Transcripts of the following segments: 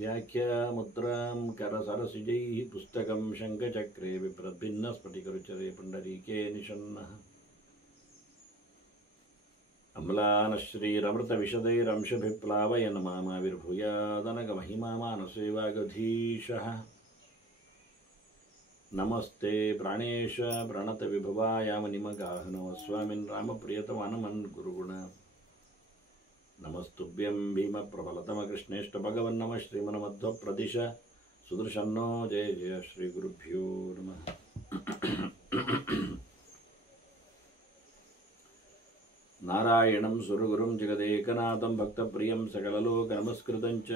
व्याख्यामुद्रां करसरसिजैः पुस्तकं शङ्खचक्रे विप्रभिन्नस्फटिकरुचरे पुण्डरीके निषण्णः अम्लानश्रीरमृतविशदैरंशभिप्लावयन् मामाविर्भूयादनगमहिमा मानसे वागधीशः नमस्ते प्राणेश प्रणतविभवायामनिमगाहनमस्वामिन् रामप्रियतमानमन् गुरुगुण नमस्तुभ्यं भीमप्रबलतमकृष्णेष्ट भगवन्नमः श्रीमन्मध्वप्रदिश सुदर्शन्नो जय जय श्रीगुरुभ्यो नमः। नारायणं सुरगुरुं जगदेकनाथं भक्तप्रियं सकललोकनमस्कृतं च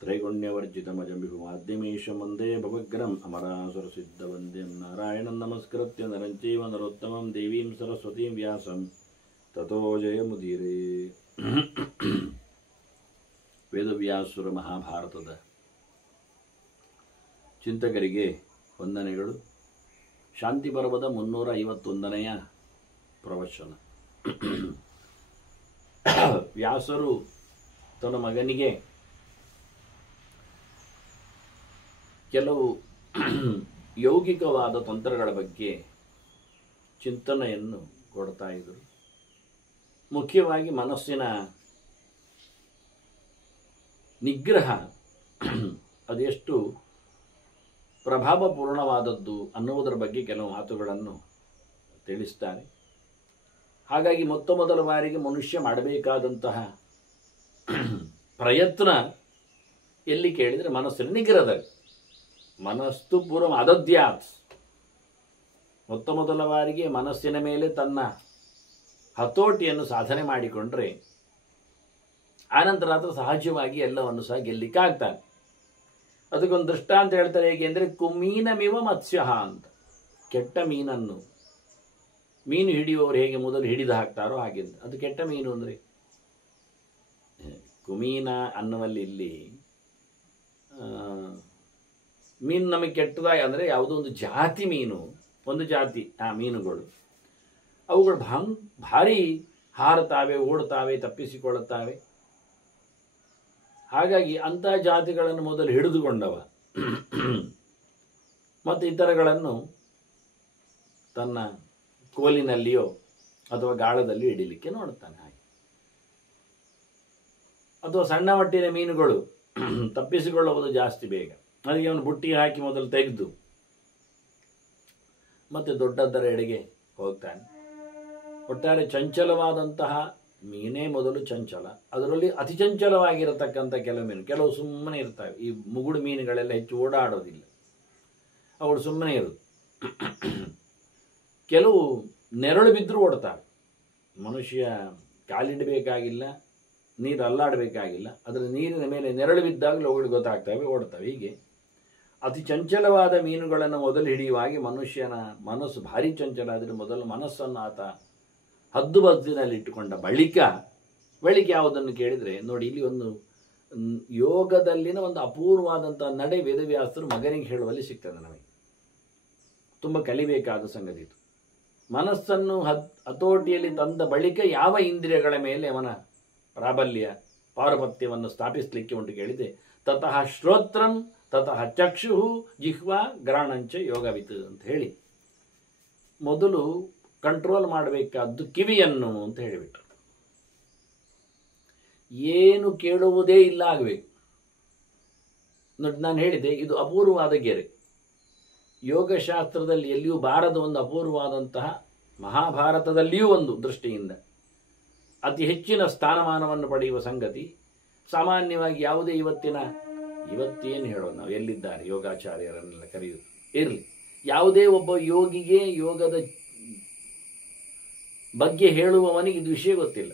त्रैगुण्यवर्जितमजं विभुमाद्यमीशं वन्दे भवग्रम् अमरासुरसिद्धवन्द्यं नारायणं नमस्कृत्य नरं चैव नरोत्तमं देवीं सरस्वतीं व्यासं ततो जयमुदीरे। ವೇದವ್ಯಾಸರ ಮಹಾಭಾರತದ ಚಿಂತಕರಿಗೆ ವಂದನೆಗಳು. ಶಾಂತಿ ಪರ್ವದ 351ನೆಯ ಪ್ರವಚನ. ವ್ಯಾಸರು ತನ್ನ ಮಗನಿಗೆ ಕೆಲವು ಯೌಗಿಕವಾದ ತಂತ್ರಗಳ ಬಗ್ಗೆ ಚಿಂತನೆಯನ್ನು ಕೊಡ್ತಾ ಇದ್ದರು. ಮುಖ್ಯವಾಗಿ ಮನಸ್ಸಿನ ನಿಗ್ರಹ ಅದೆಷ್ಟು ಪ್ರಭಾವಪೂರ್ಣವಾದದ್ದು ಅನ್ನುವುದರ ಬಗ್ಗೆ ಕೆಲವು ಮಾತುಗಳನ್ನು ತಿಳಿಸ್ತಾರೆ. ಹಾಗಾಗಿ ಮೊದಲ ಬಾರಿಗೆ ಮನುಷ್ಯ ಮಾಡಬೇಕಾದಂತಹ ಪ್ರಯತ್ನ ಎಲ್ಲಿ ಕೇಳಿದರೆ ಮನಸ್ಸಿನ ನಿಗ್ರಹದಲ್ಲಿ. ಮನಸ್ಸು ಪೂರ್ವ ಅದದ್ಯಾತ್. ಮೊದಲ ಬಾರಿಗೆ ಮನಸ್ಸಿನ ಮೇಲೆ ತನ್ನ ಹತೋಟಿಯನ್ನು ಸಾಧನೆ ಮಾಡಿಕೊಂಡ್ರೆ ಆನಂತರ ಅದು ಸಹಜವಾಗಿ ಎಲ್ಲವನ್ನು ಸಹ ಗೆಲ್ಲಿಕ್ಕಾಗ್ತಾನೆ. ಅದಕ್ಕೊಂದು ದೃಷ್ಟಾಂತ ಹೇಳ್ತಾರೆ. ಹೇಗೆ ಅಂದರೆ ಕುಮೀನಮಿವ ಮತ್ಸ್ಯ ಅಂತ. ಕೆಟ್ಟ ಮೀನನ್ನು ಮೀನು ಹಿಡಿಯುವವರು ಹೇಗೆ ಮೊದಲು ಹಿಡಿದು ಹಾಕ್ತಾರೋ ಹಾಗೆ. ಅದು ಕೆಟ್ಟ ಮೀನು ಅಂದರೆ ಕುಮೀನ ಅನ್ನುವಲ್ಲಿ ಇಲ್ಲಿ ಮೀನು ನಮಗೆ ಕೆಟ್ಟದಾಗಿ ಅಂದರೆ ಯಾವುದೋ ಒಂದು ಜಾತಿ ಮೀನು, ಒಂದು ಜಾತಿ ಆ ಮೀನುಗಳು ಅವುಗಳು ಭಾರಿ ಹಾರುತ್ತಾವೆ, ಓಡುತ್ತಾವೆ, ತಪ್ಪಿಸಿಕೊಳ್ಳುತ್ತಾವೆ. ಹಾಗಾಗಿ ಅಂಥ ಜಾತಿಗಳನ್ನು ಮೊದಲು ಹಿಡಿದುಕೊಂಡವ ಮತ್ತು ಇತರಗಳನ್ನು ತನ್ನ ಕೋಲಿನಲ್ಲಿಯೋ ಅಥವಾ ಗಾಳದಲ್ಲಿಯೋ ಹಿಡಿಲಿಕ್ಕೆ ನೋಡುತ್ತಾನೆ. ಹಾಗೆ ಅಥವಾ ಸಣ್ಣ ಮಟ್ಟಿನ ಮೀನುಗಳು ತಪ್ಪಿಸಿಕೊಳ್ಳುವುದು ಜಾಸ್ತಿ ಬೇಗ. ಅದಕ್ಕೆ ಅವನು ಬುಟ್ಟಿಗೆ ಹಾಕಿ ಮೊದಲು ತೆಗೆದು ಮತ್ತೆ ದೊಡ್ಡದರ ಎಡೆಗೆ ಹೋಗ್ತಾನೆ. ಒಟ್ಟಾರೆ ಚಂಚಲವಾದಂತಹ ಮೀನೇ ಮೊದಲು ಚಂಚಲ. ಅದರಲ್ಲಿ ಅತಿ ಚಂಚಲವಾಗಿರತಕ್ಕಂಥ ಕೆಲವು ಮೀನು, ಕೆಲವು ಸುಮ್ಮನೆ ಇರ್ತವೆ. ಈ ಮುಗುಡು ಮೀನುಗಳೆಲ್ಲ ಹೆಚ್ಚು ಓಡಾಡೋದಿಲ್ಲ, ಅವಳು ಸುಮ್ಮನೆ ಇರೋದು. ಕೆಲವು ನೆರಳು ಬಿದ್ದರೂ ಓಡ್ತಾವೆ. ಮನುಷ್ಯ ಕಾಲಿಡಬೇಕಾಗಿಲ್ಲ, ನೀರು ಅಲ್ಲಾಡಬೇಕಾಗಿಲ್ಲ, ಅದರ ನೀರಿನ ಮೇಲೆ ನೆರಳು ಬಿದ್ದಾಗಲೂ ಅವುಗಳು ಗೊತ್ತಾಗ್ತವೆ, ಓಡ್ತವೆ. ಹೀಗೆ ಅತಿ ಚಂಚಲವಾದ ಮೀನುಗಳನ್ನು ಮೊದಲು ಹಿಡಿಯುವಾಗಿ ಮನುಷ್ಯನ ಮನಸ್ಸು ಭಾರಿ ಚಂಚಲ. ಆದರೆ ಮೊದಲು ಮನಸ್ಸನ್ನು ಆತ ಹದ್ದುಬದ್ದಿನಲ್ಲಿ ಇಟ್ಟುಕೊಂಡ ಬಳಿಕ ಯಾವುದನ್ನು ಕೇಳಿದರೆ ನೋಡಿ, ಇಲ್ಲಿ ಒಂದು ಯೋಗದಲ್ಲಿನ ಒಂದು ಅಪೂರ್ವವಾದಂಥ ನಡೆ ವೇದವ್ಯಾಸರು ಮಗನಿಗೆ ಹೇಳುವಲ್ಲಿ ಸಿಗ್ತದೆ. ನಮಗೆ ತುಂಬ ಕಲಿಬೇಕಾದ ಸಂಗತಿ ಇದು. ಮನಸ್ಸನ್ನು ಹತೋಟಿಯಲ್ಲಿ ತಂದ ಬಳಿಕ ಯಾವ ಇಂದ್ರಿಯಗಳ ಮೇಲೆ ಅವನ ಪ್ರಾಬಲ್ಯ ಪಾರಪತ್ಯವನ್ನು ಸ್ಥಾಪಿಸಲಿಕ್ಕೆ ಉಂಟು ಕೇಳಿದೆ. ತತಃ ಶ್ರೋತ್ರಂ ತತಃ ಚಕ್ಷು ಜಿಹ್ವಾ ಗ್ರಾಣಂಚ ಯೋಗವಿತ್ ಅಂತ ಹೇಳಿ ಮೊದಲು ಕಂಟ್ರೋಲ್ ಮಾಡಬೇಕಾದ್ದು ಕಿವಿಯನ್ನು ಅಂತ ಹೇಳಿಬಿಟ್ರು. ಏನು ಕೇಳುವುದೇ ಇಲ್ಲ ಆಗಬೇಕು. ನೋಡಿ, ನಾನು ಹೇಳಿದೆ ಇದು ಅಪೂರ್ವವಾದ ಗೆರೆ. ಯೋಗಶಾಸ್ತ್ರದಲ್ಲಿ ಎಲ್ಲಿಯೂ ಬಾರದ ಒಂದು ಅಪೂರ್ವವಾದಂತಹ, ಮಹಾಭಾರತದಲ್ಲಿಯೂ ಒಂದು ದೃಷ್ಟಿಯಿಂದ ಅತಿ ಹೆಚ್ಚಿನ ಸ್ಥಾನಮಾನವನ್ನು ಪಡೆಯುವ ಸಂಗತಿ. ಸಾಮಾನ್ಯವಾಗಿ ಯಾವುದೇ ಇವತ್ತೇನು ಹೇಳೋದು ನಾವು, ಎಲ್ಲಿದ್ದಾರೆ ಯೋಗಾಚಾರ್ಯರನ್ನೆಲ್ಲ ಕರೆಯುವುದು ಇರಲಿ, ಯಾವುದೇ ಒಬ್ಬ ಯೋಗಿಗೆ ಯೋಗದ ಬಗ್ಗೆ ಹೇಳುವವನಿಗೆ ಇದು ವಿಷಯ ಗೊತ್ತಿಲ್ಲ.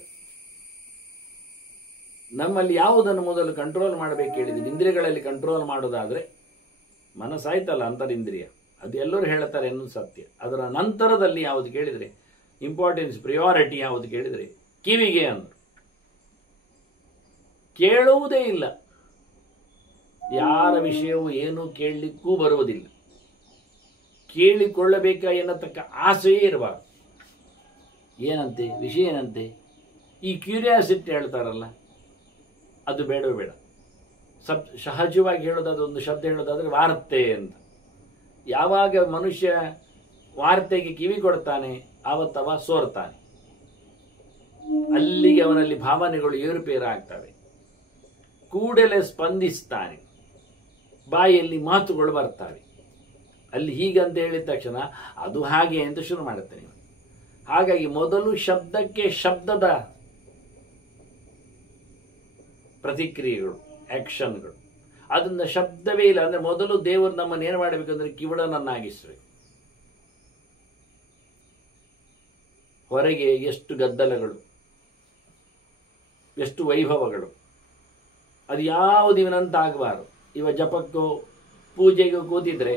ನಮ್ಮಲ್ಲಿ ಯಾವುದನ್ನು ಮೊದಲು ಕಂಟ್ರೋಲ್ ಮಾಡಬೇಕು ಹೇಳಿದ್ರೆ, ಇಂದ್ರಿಯಗಳಲ್ಲಿ ಕಂಟ್ರೋಲ್ ಮಾಡೋದಾದರೆ ಮನಸ್ಸಾಯ್ತಲ್ಲ ಅಂತರಿಂದ್ರಿಯ, ಅದು ಎಲ್ಲರೂ ಹೇಳ್ತಾರೆ ಅನ್ನೋದು ಸತ್ಯ. ಅದರ ನಂತರದಲ್ಲಿ ಯಾವುದು ಕೇಳಿದರೆ ಇಂಪಾರ್ಟೆನ್ಸ್, ಪ್ರಿಯಾರಿಟಿ ಯಾವುದು ಕೇಳಿದರೆ ಕಿವಿಗೆ ಅಂದರು. ಕೇಳುವುದೇ ಇಲ್ಲ, ಯಾರ ವಿಷಯವೂ ಏನೂ ಕೇಳಲಿಕ್ಕೂ ಬರುವುದಿಲ್ಲ. ಕೇಳಿಕೊಳ್ಳಬೇಕಾ ಎನ್ನತಕ್ಕ ಆಸೆಯೇ ಇರಬಾರ್ದು. ಏನಂತೆ, ವಿಷಯ ಏನಂತೆ, ಈ ಕ್ಯೂರಿಯಾಸಿಟಿ ಹೇಳ್ತಾರಲ್ಲ, ಅದು ಬೇಡವೇ ಬೇಡ. ಸಹಜವಾಗಿ ಹೇಳೋದಾದ್ರೆ ಒಂದು ಶಬ್ದ ಹೇಳೋದಾದ್ರೆ ವಾರ್ತೆ ಅಂತ. ಯಾವಾಗ ಮನುಷ್ಯ ವಾರ್ತೆಗೆ ಕಿವಿ ಕೊಡ್ತಾನೆ ಆವತ್ತವ ಸೋರ್ತಾನೆ. ಅಲ್ಲಿಗೆ ಅವನಲ್ಲಿ ಭಾವನೆಗಳು ಏರುಪೇರಾಗ್ತವೆ, ಕೂಡಲೇ ಸ್ಪಂದಿಸ್ತಾನೆ, ಬಾಯಲ್ಲಿ ಮಾತುಗಳು ಬರ್ತವೆ. ಅಲ್ಲಿ ಹೀಗಂತ ಹೇಳಿದ ತಕ್ಷಣ ಅದು ಹಾಗೆ ಅಂತ ಶುರು ಮಾಡುತ್ತೇನೆ. ಹಾಗಾಗಿ ಮೊದಲು ಶಬ್ದಕ್ಕೆ ಶಬ್ದದ ಪ್ರತಿಕ್ರಿಯೆಗಳು, ಆಕ್ಷನ್ಗಳು. ಅದರಿಂದ ಶಬ್ದವೇ ಇಲ್ಲ ಅಂದ್ರೆ ಮೊದಲು ದೇವರು ನಮ್ಮನ್ನು ಏನು ಮಾಡಬೇಕಂದ್ರೆ ಕಿವುಡನನ್ನಾಗಿಸಬೇಕು. ಹೊರಗೆ ಎಷ್ಟು ಗದ್ದಲಗಳು, ಎಷ್ಟು ವೈಭವಗಳು, ಅದು ಯಾವುದು ಇವನಂತ ಆಗಬಾರದು. ಇವ ಜಪಕ್ಕೋ ಪೂಜೆಗೂ ಕೂತಿದ್ರೆ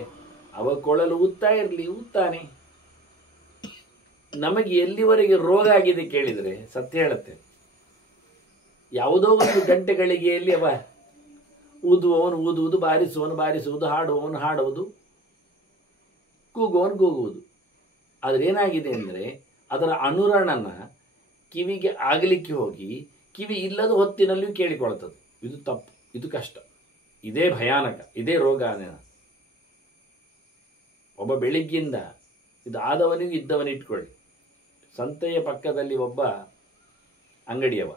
ಅವ ಕೊಳಲು ಊದ್ತಾ ಇರಲಿ, ಊದ್ತಾನೆ. ನಮಗೆ ಎಲ್ಲಿವರೆಗೆ ರೋಗ ಆಗಿದೆ ಕೇಳಿದರೆ ಸತ್ಯ ಹೇಳುತ್ತೆ, ಯಾವುದೋ ಒಂದು ಗಂಟೆಗಳಿಗೆಯಲ್ಲಿ ಅವ ಊದುವವನು ಊದುವುದು, ಬಾರಿಸುವವನು ಬಾರಿಸುವುದು, ಹಾಡುವವನು ಹಾಡುವುದು, ಕೂಗುವವನು ಕೂಗುವುದು. ಆದರೆ ಏನಾಗಿದೆ ಅಂದರೆ ಅದರ ಅನುರಣನ ಕಿವಿಗೆ ಆಗಲಿಕ್ಕೆ ಹೋಗಿ ಕಿವಿ ಇಲ್ಲದ ಹೊತ್ತಿನಲ್ಲಿಯೂ ಕೇಳಿಕೊಳ್ತದೆ. ಇದು ತಪ್ಪು, ಇದು ಕಷ್ಟ, ಇದೇ ಭಯಾನಕ, ಇದೇ ರೋಗ. ಒಬ್ಬ ಬೆಳಿಗ್ಗಿಂದ ಇದು ಆದವನಿಗೂ ಇದ್ದವನು ಇಟ್ಕೊಳ್ಳಿ. ಸಂತೆಯ ಪಕ್ಕದಲ್ಲಿ ಒಬ್ಬ ಅಂಗಡಿಯವ,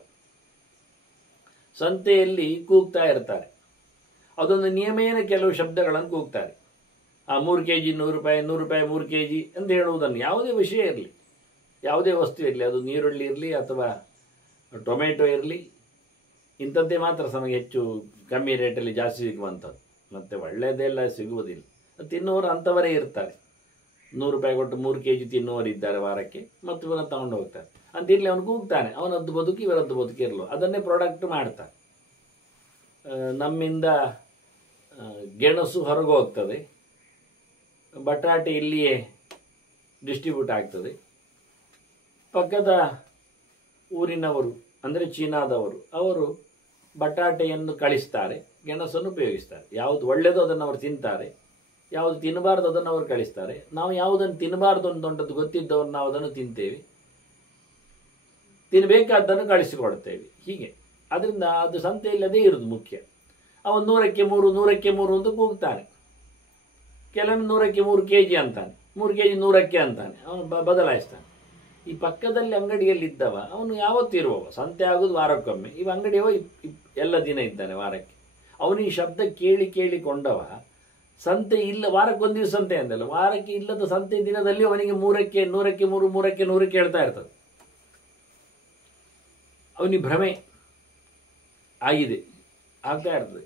ಸಂತೆಯಲ್ಲಿ ಕೂಗ್ತಾ ಇರ್ತಾರೆ. ಅದೊಂದು ನಿಯಮೇನ ಕೆಲವು ಶಬ್ದಗಳನ್ನು ಕೂಗ್ತಾರೆ. 3 kg 100 ರೂಪಾಯಿ, 100 ರೂಪಾಯಿ 3 kg ಅಂತ ಹೇಳುವುದನ್ನು, ಯಾವುದೇ ವಿಷಯ ಇರಲಿ, ಯಾವುದೇ ವಸ್ತು ಇರಲಿ, ಅದು ನೀರುಳ್ಳಿ ಇರಲಿ ಅಥವಾ ಟೊಮೆಟೊ ಇರಲಿ, ಇಂಥದ್ದೇ ಮಾತ್ರ ನಮಗೆ ಹೆಚ್ಚು ಕಮ್ಮಿ ರೇಟಲ್ಲಿ ಜಾಸ್ತಿ ಸಿಗುವಂಥದ್ದು. ಮತ್ತು ಒಳ್ಳೆಯದೆಲ್ಲ ಸಿಗುವುದಿಲ್ಲ. ತಿನ್ನುವವರು ಅಂಥವರೇ ಇರ್ತಾರೆ. 100 ರೂಪಾಯಿ ಕೊಟ್ಟು 3 kg ತಿನ್ನುವರು ಇದ್ದಾರೆ ವಾರಕ್ಕೆ, ಮತ್ತು ಇವನ್ನ ತಗೊಂಡು ಹೋಗ್ತಾರೆ ಅಂತ. ಇರಲಿ, ಅವನು ಕೂಗ್ತಾನೆ, ಅವನದ್ದು ಬದುಕು ಇವರದ್ದು ಬದುಕಿರಲು, ಅದನ್ನೇ ಪ್ರಾಡಕ್ಟ್ ಮಾಡ್ತಾರೆ. ನಮ್ಮಿಂದ ಗೆಣಸು ಹೊರಗೆ ಹೋಗ್ತದೆ, ಬಟಾಟೆ ಇಲ್ಲಿಯೇ ಡಿಸ್ಟ್ರಿಬ್ಯೂಟ್ ಆಗ್ತದೆ. ಪಕ್ಕದ ಊರಿನವರು ಅಂದರೆ ಚೀನಾದವರು, ಅವರು ಬಟಾಟೆಯನ್ನು ಕಳಿಸ್ತಾರೆ, ಗೆಣಸನ್ನು ಉಪಯೋಗಿಸ್ತಾರೆ. ಯಾವುದು ಒಳ್ಳೆಯದು ಅದನ್ನು ಅವರು ತಿಂತಾರೆ, ಯಾವುದು ತಿನ್ನಬಾರ್ದು ಅದನ್ನು ಅವರು ಕಳಿಸ್ತಾರೆ. ನಾವು ಯಾವುದನ್ನು ತಿನ್ನಬಾರ್ದು ಅಂತೊಂಟದ್ದು ಗೊತ್ತಿದ್ದವರು ನಾವು ಅದನ್ನು ತಿಂತೇವೆ, ತಿನ್ನಬೇಕಾದ್ದನ್ನು ಕಳಿಸಿಕೊಡ್ತೇವೆ. ಹೀಗೆ ಅದರಿಂದ ಅದು ಸಂತೆಯಲ್ಲಿ ಅದೇ ಇರೋದು ಮುಖ್ಯ. ಅವನು 100ಕ್ಕೆ 3 100ಕ್ಕೆ 3 ಅಂತ ಕೂಗ್ತಾನೆ. ಕೆಲವೊಮ್ಮೆ 100ಕ್ಕೆ 3 kg ಅಂತಾನೆ, 3 kg 100ಕ್ಕೆ ಅಂತಾನೆ, ಅವನು ಬದಲಾಯಿಸ್ತಾನೆ. ಈ ಪಕ್ಕದಲ್ಲಿ ಅಂಗಡಿಯಲ್ಲಿದ್ದವ ಅವನು ಯಾವತ್ತೂ ಇರುವವ, ಸಂತೆ ಆಗೋದು ವಾರಕ್ಕೊಮ್ಮೆ. ಇವ ಅಂಗಡಿಯವ ಎಲ್ಲ ದಿನ ಇದ್ದಾನೆ ವಾರಕ್ಕೆ. ಅವನು ಈ ಶಬ್ದ ಕೇಳಿ ಕೇಳಿಕೊಂಡವ ಸಂತೆ ಇಲ್ಲ, ವಾರಕ್ಕೊಂದು ದಿವಸ ಸಂತೆ ಅಂದಲ್ಲ, ವಾರಕ್ಕೆ ಇಲ್ಲದ ಸಂತೆ ದಿನದಲ್ಲಿ ಅವನಿಗೆ 3ಕ್ಕೆ 100ಕ್ಕೆ 3 3ಕ್ಕೆ 100 ಕೇಳ್ತಾ ಇರ್ತದೆ. ಅವನಿಗೆ ಭ್ರಮೆ ಆಗಿದೆ, ಆಗ್ತಾ ಇರ್ತದೆ.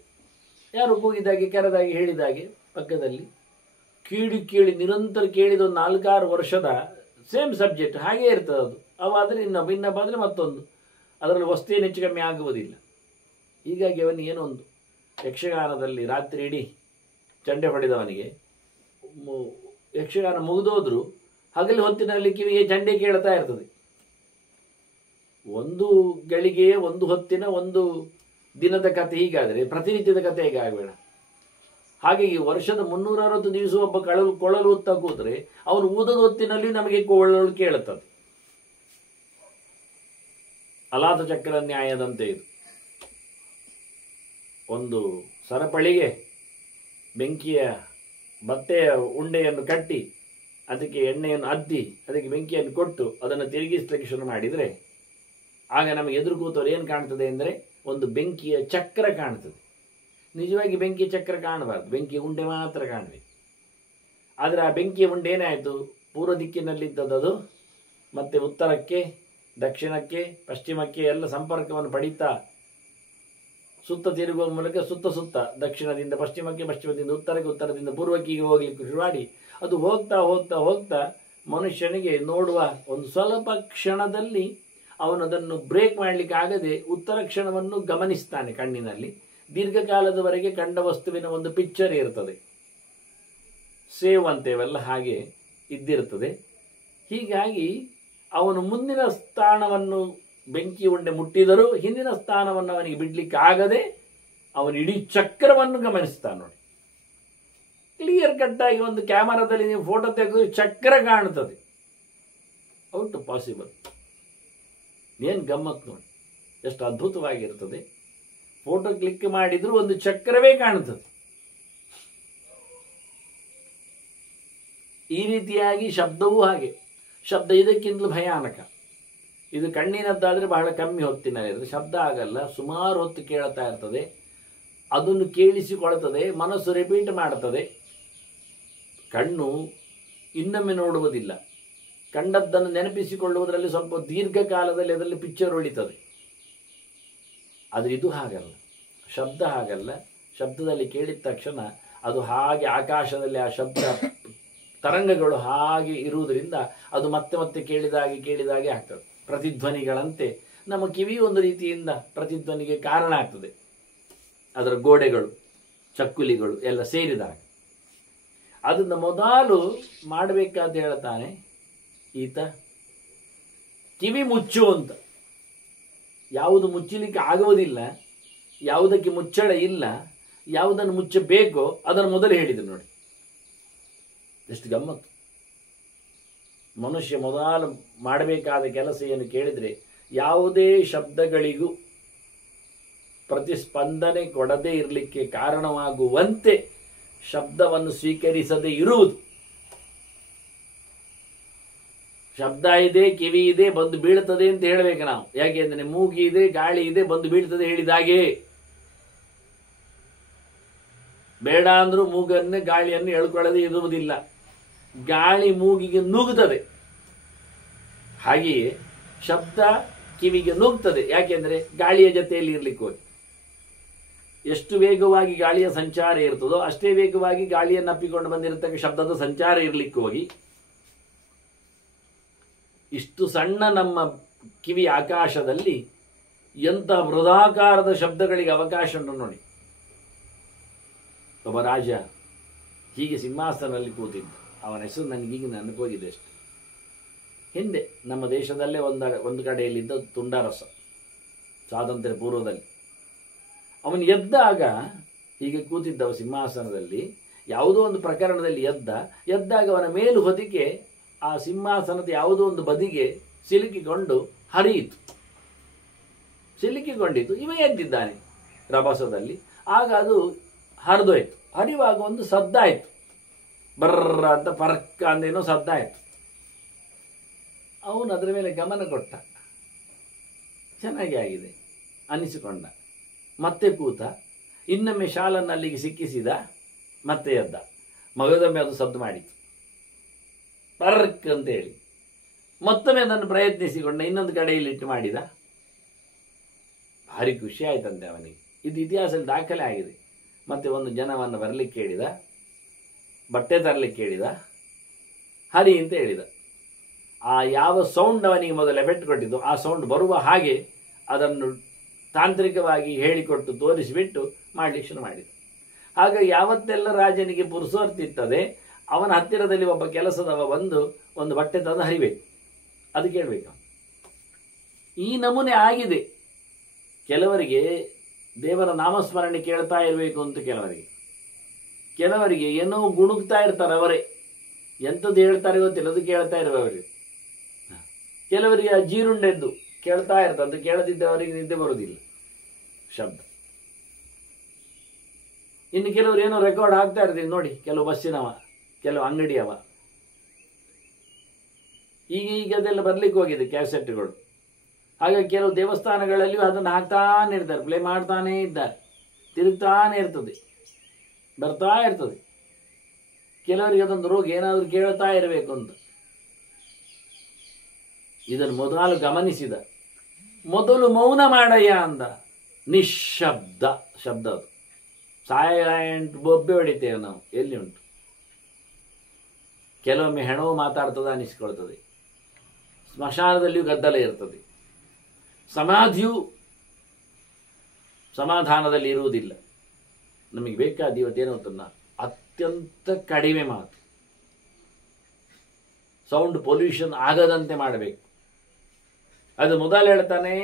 ಯಾರು ಕೂಗಿದಾಗೆ ಕರೆದಾಗೆ ಹೇಳಿದಾಗೆ ಪಕ್ಕದಲ್ಲಿ ಕೇಳಿ ಕೇಳಿ ನಿರಂತರ ಕೇಳಿದ ಒಂದು 4-6 ವರ್ಷದ ಸೇಮ್ ಸಬ್ಜೆಕ್ಟ್ ಹಾಗೇ ಇರ್ತದೆ. ಅದು ಅವಾದರೆ ಇನ್ನೊಬ್ಬ ಆದರೆ ಮತ್ತೊಂದು, ಅದರಲ್ಲಿ ವಸ್ತೇನು ಹೆಚ್ಚು ಕಮ್ಮಿ ಆಗುವುದಿಲ್ಲ. ಹೀಗಾಗಿ ಅವನಿಗೆ ಏನೋ ಒಂದು ಯಕ್ಷಗಾನದಲ್ಲಿ ರಾತ್ರಿ ಇಡೀ ಚಂಡೆ ಹೊಡೆದವನಿಗೆ ಯಕ್ಷಗಾನ ಮುಗಿದೋದ್ರು ಹಗಲು ಹೊತ್ತಿನಲ್ಲಿ ಕಿವಿಗೆ ಚಂಡೆ ಕೇಳ್ತಾ ಇರ್ತದೆ. ಒಂದು ಗಳಿಗೆ ಒಂದು ಹೊತ್ತಿನ ಒಂದು ದಿನದ ಕತೆ ಹೀಗಾದರೆ ಪ್ರತಿನಿತ್ಯದ ಕತೆ ಹೇಗಾಗಬೇಡ. ಹಾಗಾಗಿ ವರ್ಷದ 360 ದಿವಸ ಒಬ್ಬ ಕೊಳಲು ಊದ್ತಾ ಕೂತ್ರೆ ಅವನು ಊದದ ಹೊತ್ತಿನಲ್ಲಿ ನಮಗೆ ಕೊಳಲು ಕೇಳುತ್ತದೆ. ಅಲಾತ ಚಕ್ರ ನ್ಯಾಯದಂತೆ ಇದು. ಒಂದು ಸರಪಳಿಗೆ ಬೆಂಕಿಯ ಬತ್ತೆಯ ಉಂಡೆಯನ್ನು ಕಟ್ಟಿ ಅದಕ್ಕೆ ಎಣ್ಣೆಯನ್ನು ಅದ್ದಿ ಅದಕ್ಕೆ ಬೆಂಕಿಯನ್ನು ಕೊಟ್ಟು ಅದನ್ನು ತಿರುಗಿಸಲಿಕ್ಕೆ ಶುರು ಮಾಡಿದರೆ ಆಗ ನಮಗೆ ಎದುರು ಕೂತವ್ರು ಏನು ಕಾಣ್ತದೆ ಅಂದರೆ ಒಂದು ಬೆಂಕಿಯ ಚಕ್ರ ಕಾಣ್ತದೆ. ನಿಜವಾಗಿ ಬೆಂಕಿಯ ಚಕ್ರ ಕಾಣಬಾರ್ದು, ಬೆಂಕಿಯ ಉಂಡೆ ಮಾತ್ರ ಕಾಣಬೇಕು. ಆದರೆ ಆ ಬೆಂಕಿಯ ಉಂಡೆ ಏನಾಯಿತು, ಪೂರ್ವ ದಿಕ್ಕಿನಲ್ಲಿದ್ದದ್ದು ಮತ್ತು ಉತ್ತರಕ್ಕೆ ದಕ್ಷಿಣಕ್ಕೆ ಪಶ್ಚಿಮಕ್ಕೆ ಎಲ್ಲ ಸಂಪರ್ಕವನ್ನು ಪಡೀತಾ ಸುತ್ತ ತಿರುಗುವ ಮೂಲಕ ಸುತ್ತ ದಕ್ಷಿಣದಿಂದ ಪಶ್ಚಿಮಕ್ಕೆ, ಪಶ್ಚಿಮದಿಂದ ಉತ್ತರಕ್ಕೆ, ಉತ್ತರದಿಂದ ಪೂರ್ವಕ್ಕೆ ಹೋಗ್ಲಿಕ್ಕೆ ಶುರು ಮಾಡಿ ಅದು ಹೋಗ್ತಾ ಹೋಗ್ತಾ ಹೋಗ್ತಾ ಮನುಷ್ಯನಿಗೆ ನೋಡುವ ಒಂದು ಸ್ವಲ್ಪ ಕ್ಷಣದಲ್ಲಿ ಅವನದನ್ನು ಬ್ರೇಕ್ ಮಾಡಲಿಕ್ಕೆ ಆಗದೆ ಉತ್ತರ ಕ್ಷಣವನ್ನು ಗಮನಿಸ್ತಾನೆ ಕಣ್ಣಿನಲ್ಲಿ. ದೀರ್ಘಕಾಲದವರೆಗೆ ಕಂಡ ವಸ್ತುವಿನ ಒಂದು ಪಿಕ್ಚರ್ ಇರ್ತದೆ, ಸೇವ್ ಅಂತೇವೆಲ್ಲ ಹಾಗೆ ಇದ್ದಿರ್ತದೆ. ಹೀಗಾಗಿ ಅವನು ಮುಂದಿನ ಸ್ಥಾನವನ್ನು ಬೆಂಕಿ ಉಂಡೆ ಮುಟ್ಟಿದರೂ ಹಿಂದಿನ ಸ್ಥಾನವನ್ನು ಅವನಿಗೆ ಬಿಡ್ಲಿಕ್ಕೆ ಆಗದೆ ಅವನು ಇಡೀ ಚಕ್ರವನ್ನು ಗಮನಿಸ್ತಾನೆ. ನೋಡಿ, ಕ್ಲಿಯರ್ ಕಟ್ ಆಗಿ ಒಂದು ಕ್ಯಾಮರಾದಲ್ಲಿ ನೀವು ಫೋಟೋ ತೆಗೆದು ಚಕ್ರ ಕಾಣುತ್ತದೆ. Out possible. ಏನು ಗಮ್ಮತ್ ನೋಡಿ, ಎಷ್ಟು ಅದ್ಭುತವಾಗಿರ್ತದೆ. ಫೋಟೋ ಕ್ಲಿಕ್ ಮಾಡಿದ್ರು ಒಂದು ಚಕ್ರವೇ ಕಾಣುತ್ತದೆ. ಈ ರೀತಿಯಾಗಿ ಶಬ್ದವೂ ಹಾಗೆ. ಶಬ್ದ ಇದಕ್ಕಿಂತಲೂ ಭಯಾನಕ. ಇದು ಕಣ್ಣಿನದ್ದಾದರೆ ಬಹಳ ಕಮ್ಮಿ ಹೊತ್ತಿನಲ್ಲಿ ಶಬ್ದ ಆಗಲ್ಲ, ಸುಮಾರು ಹೊತ್ತು ಕೇಳ್ತಾ ಇರ್ತದೆ, ಅದನ್ನು ಕೇಳಿಸಿಕೊಳ್ತದೆ, ಮನಸ್ಸು ರಿಪೀಟ್ ಮಾಡ್ತದೆ. ಕಣ್ಣು ಇನ್ನೊಮ್ಮೆ ನೋಡುವುದಿಲ್ಲ, ಕಂಡದ್ದನ್ನು ನೆನಪಿಸಿಕೊಳ್ಳುವುದರಲ್ಲಿ ಸ್ವಲ್ಪ ದೀರ್ಘಕಾಲದಲ್ಲಿ ಅದರಲ್ಲಿ ಪಿಕ್ಚರ್ ಹೊಳಿತದೆ. ಆದರೆ ಇದು ಹಾಗಲ್ಲ, ಶಬ್ದ ಹಾಗಲ್ಲ. ಶಬ್ದದಲ್ಲಿ ಕೇಳಿದ ತಕ್ಷಣ ಅದು ಹಾಗೆ ಆಕಾಶದಲ್ಲಿ ಆ ಶಬ್ದ ತರಂಗಗಳು ಹಾಗೆ ಇರುವುದರಿಂದ ಅದು ಮತ್ತೆ ಮತ್ತೆ ಕೇಳಿದಾಗೆ ಆಗ್ತದೆ. ಪ್ರತಿಧ್ವನಿಗಳಂತೆ ನಮ್ಮ ಕಿವಿ ಒಂದು ರೀತಿಯಿಂದ ಪ್ರತಿಧ್ವನಿಗೆ ಕಾರಣ ಆಗ್ತದೆ. ಅದರ ಗೋಡೆಗಳು, ಚಕ್ಕುಲಿಗಳು ಎಲ್ಲ ಸೇರಿದಾಗ ಅದನ್ನು ಮೊದಲು ಮಾಡಬೇಕಾದ ಹೇಳ್ತಾನೆ ಈತ, ಕಿವಿ ಮುಚ್ಚು ಅಂತ. ಯಾವುದು ಮುಚ್ಚಲಿಕ್ಕೆ ಆಗುವುದಿಲ್ಲ, ಯಾವುದಕ್ಕೆ ಮುಚ್ಚಳ ಇಲ್ಲ, ಯಾವುದನ್ನು ಮುಚ್ಚಬೇಕೋ ಅದನ್ನು ಮೊದಲು ಹೇಳಿದ್ರು ನೋಡಿ. ಎಷ್ಟು ಗಮ್ಮತ್ತು. ಮನುಷ್ಯ ಮೊದಲು ಮಾಡಬೇಕಾದ ಕೆಲಸ ಏನು ಕೇಳಿದರೆ, ಯಾವುದೇ ಶಬ್ದಗಳಿಗೂ ಪ್ರತಿಸ್ಪಂದನೆ ಕೊಡದೇ ಇರಲಿಕ್ಕೆ ಕಾರಣವಾಗುವಂತೆ ಶಬ್ದವನ್ನು ಸ್ವೀಕರಿಸದೇ ಇರುವುದು. ಶಬ್ದ ಇದೆ, ಕಿವಿ ಇದೆ, ಬಂದು ಬೀಳ್ತದೆ ಅಂತ ಹೇಳಬೇಕು ನಾವು. ಯಾಕೆಂದ್ರೆ ಮೂಗಿ ಇದೆ, ಗಾಳಿ ಇದೆ, ಬಂದು ಬೀಳ್ತದೆ ಹೇಳಿದಾಗೆ. ಬೇಡ ಅಂದ್ರೂ ಮೂಗನ್ನು ಗಾಳಿಯನ್ನು ಎಳ್ಕೊಳ್ಳದೆ ಇರುವುದಿಲ್ಲ, ಗಾಳಿ ಮೂಗಿಗೆ ನುಗ್ಗುತ್ತದೆ. ಹಾಗೆಯೇ ಶಬ್ದ ಕಿವಿಗೆ ನುಗ್ಗುತ್ತದೆ. ಯಾಕೆಂದ್ರೆ ಗಾಳಿಯ ಜೊತೆಯಲ್ಲಿ ಇರ್ಲಿಕ್ಕೆ ಹೋಗಿ ಎಷ್ಟು ವೇಗವಾಗಿ ಗಾಳಿಯ ಸಂಚಾರ ಇರ್ತದೋ ಅಷ್ಟೇ ವೇಗವಾಗಿ ಗಾಳಿಯನ್ನು ಅಪ್ಪಿಕೊಂಡು ಬಂದಿರತಕ್ಕ ಶಬ್ದದ ಸಂಚಾರ ಇರ್ಲಿಕ್ಕೆ ಹೋಗಿ ಇಷ್ಟು ಸಣ್ಣ ನಮ್ಮ ಕಿವಿ ಆಕಾಶದಲ್ಲಿ ಎಂಥ ಬೃಹದಾಕಾರದ ಶಬ್ದಗಳಿಗೆ ಅವಕಾಶ ಉಂಟು ನೋಡಿ. ಒಬ್ಬ ರಾಜ ಹೀಗೆ ಸಿಂಹಾಸನದಲ್ಲಿ ಕೂತಿದ್ದ. ಅವನ ಹೆಸರು ನನಗೀಗ ನೆನಪೋಗಿದೆ ಅಷ್ಟೆ. ಹಿಂದೆ ನಮ್ಮ ದೇಶದಲ್ಲೇ ಒಂದು ಕಡೆಯಲ್ಲಿದ್ದ ತುಂಡರಸ, ಸ್ವಾತಂತ್ರ್ಯ ಪೂರ್ವದಲ್ಲಿ. ಅವನು ಎದ್ದಾಗ ಹೀಗೆ ಕೂತಿದ್ದವ ಸಿಂಹಾಸನದಲ್ಲಿ, ಯಾವುದೋ ಒಂದು ಪ್ರಕರಣದಲ್ಲಿ ಎದ್ದಾಗ ಅವನ ಮೇಲು ಹೊದಿಕೆ ಆ ಸಿಂಹಾಸನದ ಯಾವುದೋ ಒಂದು ಬದಿಗೆ ಸಿಲುಕಿಕೊಂಡು ಹರಿಯಿತು. ಸಿಲುಕಿಕೊಂಡಿತು. ಇವ ಎದ್ದಿದ್ದಾನೆ ರಭಸದಲ್ಲಿ. ಆಗ ಅದು ಹರಿದೋಯ್ತು. ಹರಿಯುವಾಗ ಒಂದು ಸದ್ದಾಯಿತು, ಬರ್ರ ಅಂತ ಪರ್ಕ ಅಂದೇನೋ ಸದ್ದಾಯಿತು. ಅವನು ಅದರ ಮೇಲೆ ಗಮನ ಕೊಟ್ಟ, ಚೆನ್ನಾಗಿ ಆಗಿದೆ ಅನ್ನಿಸಿಕೊಂಡ. ಮತ್ತೆ ಕೂತ, ಇನ್ನೊಮ್ಮೆ ಶಾಲನ್ನು ಅಲ್ಲಿಗೆ ಸಿಕ್ಕಿಸಿದ, ಮತ್ತೆ ಎದ್ದ. ಮಗದೊಮ್ಮೆ ಅದು ಸದ್ದು ಮಾಡಿತು, ಪರ್ಕ್ ಅಂತ ಹೇಳಿ. ಮತ್ತೊಮ್ಮೆ ಅದನ್ನು ಪ್ರಯತ್ನಿಸಿಕೊಂಡ, ಇನ್ನೊಂದು ಕಡೆಯಲ್ಲಿ ಇಟ್ಟು ಮಾಡಿದ. ಭಾರಿ ಖುಷಿ ಆಯ್ತಂತೆ ಅವನಿಗೆ. ಇದು ಇತಿಹಾಸದಲ್ಲಿ ದಾಖಲೆ ಆಗಿದೆ. ಮತ್ತೆ ಒಂದು ಜನವನ್ನು ಬರಲಿಕ್ಕೆ ಹೇಳಿದ, ಬಟ್ಟೆ ತರಲಿಕ್ಕೆ ಹೇಳಿದ, ಹರಿ ಅಂತ ಹೇಳಿದ. ಆ ಯಾವ ಸೌಂಡ್ ಅವನಿಗೆ ಮೊದಲು ಎಫೆಕ್ಟ್ ಕೊಟ್ಟಿದ್ದು ಆ ಸೌಂಡ್ ಬರುವ ಹಾಗೆ ಅದನ್ನು ತಾಂತ್ರಿಕವಾಗಿ ಹೇಳಿಕೊಟ್ಟು ತೋರಿಸಿಬಿಟ್ಟು ಮಾಡಲಿಕ್ಕೆ ಶುರು ಮಾಡಿದ. ಹಾಗಾಗಿ ಯಾವತ್ತೆಲ್ಲ ರಾಜನಿಗೆ ಪುರುಸೋರ್ತಿರ್ತದೆ, ಅವನ ಹತ್ತಿರದಲ್ಲಿ ಒಬ್ಬ ಕೆಲಸದವ ಬಂದು ಒಂದು ಬಟ್ಟೆ ತಂದು ಹರಿಬೇಕು, ಅದು ಕೇಳಬೇಕು. ಈ ನಮೂನೆ ಆಗಿದೆ. ಕೆಲವರಿಗೆ ದೇವರ ನಾಮಸ್ಮರಣೆ ಕೇಳ್ತಾ ಇರಬೇಕು ಅಂತ, ಕೆಲವರಿಗೆ ಏನೋ ಗುಣುಗ್ತಾ ಇರ್ತಾರೆ ಅವರೇ, ಎಂಥದ್ದು ಹೇಳ್ತಾರೆ ಗೊತ್ತಿಲ್ಲ, ಅದು ಕೇಳ್ತಾ ಇರುವವರಿಗೆ. ಕೆಲವರಿಗೆ ಜೀರುಂಡೆದ್ದು ಕೇಳ್ತಾ ಇರ್ತದೆ, ಅದು ಕೇಳದಿದ್ದವರಿಗೆ ನಿದ್ದೆ ಬರುವುದಿಲ್ಲ ಶಬ್ದ. ಇನ್ನು ಕೆಲವರು ಏನೋ ರೆಕಾರ್ಡ್ ಹಾಕ್ತಾ ಇರ್ತೀವಿ ನೋಡಿ, ಕೆಲವು ಬಸ್ಸಿನವ, ಕೆಲವು ಅಂಗಡಿಯವ. ಈಗ ಅದೆಲ್ಲ ಬರ್ಲಿಕ್ಕೆ ಹೋಗಿದೆ ಕ್ಯಾಸೆಟ್ಗಳು. ಹಾಗಾಗಿ ಕೆಲವು ದೇವಸ್ಥಾನಗಳಲ್ಲಿಯೂ ಅದನ್ನು ಹಾಕ್ತಾನೆ ಇರ್ತಾರೆ, ಪ್ಲೇ ಮಾಡ್ತಾನೇ ಇದ್ದಾರೆ, ತಿರುಗ್ತಾನೆ ಇರ್ತದೆ, ಬರ್ತಾ ಇರ್ತದೆ. ಕೆಲವರಿಗೆ ಅದೊಂದು ರೋಗ, ಏನಾದರೂ ಕೇಳ್ತಾ ಇರಬೇಕು ಅಂತ. ಇದನ್ನು ಮೊದಲು ಗಮನಿಸಿದ, ಮೊದಲು ಮೌನ ಮಾಡಯ್ಯ ಅಂದ. ನಿಶ್ಶಬ್ದ ಶಬ್ದ ಅದು. ಸೈಲೆಂಟ್ ಬೊಬ್ಬೆ ಹೊಡಿತೇವೆ ನಾವು, ಎಲ್ಲಿ ಉಂಟು. ಕೆಲವೊಮ್ಮೆ ಹೆಣವು ಮಾತಾಡ್ತದೆ ಅನಿಸಿಕೊಳ್ತದೆ, ಸ್ಮಶಾನದಲ್ಲಿಯೂ ಗದ್ದಲ ಇರ್ತದೆ, ಸಮಾಧಿಯೂ ಸಮಾಧಾನದಲ್ಲಿ ಇರುವುದಿಲ್ಲ. ನಮಗೆ ಬೇಕಾದ ಇವತ್ತೇನು ಅಂತನ್ನ ಅತ್ಯಂತ ಕಡಿಮೆ ಮಾತು, ಸೌಂಡ್ ಪೊಲ್ಯೂಷನ್ ಆಗದಂತೆ ಮಾಡಬೇಕು. ಅದು ಮೊದಲು ಹೇಳ್ತಾನೆ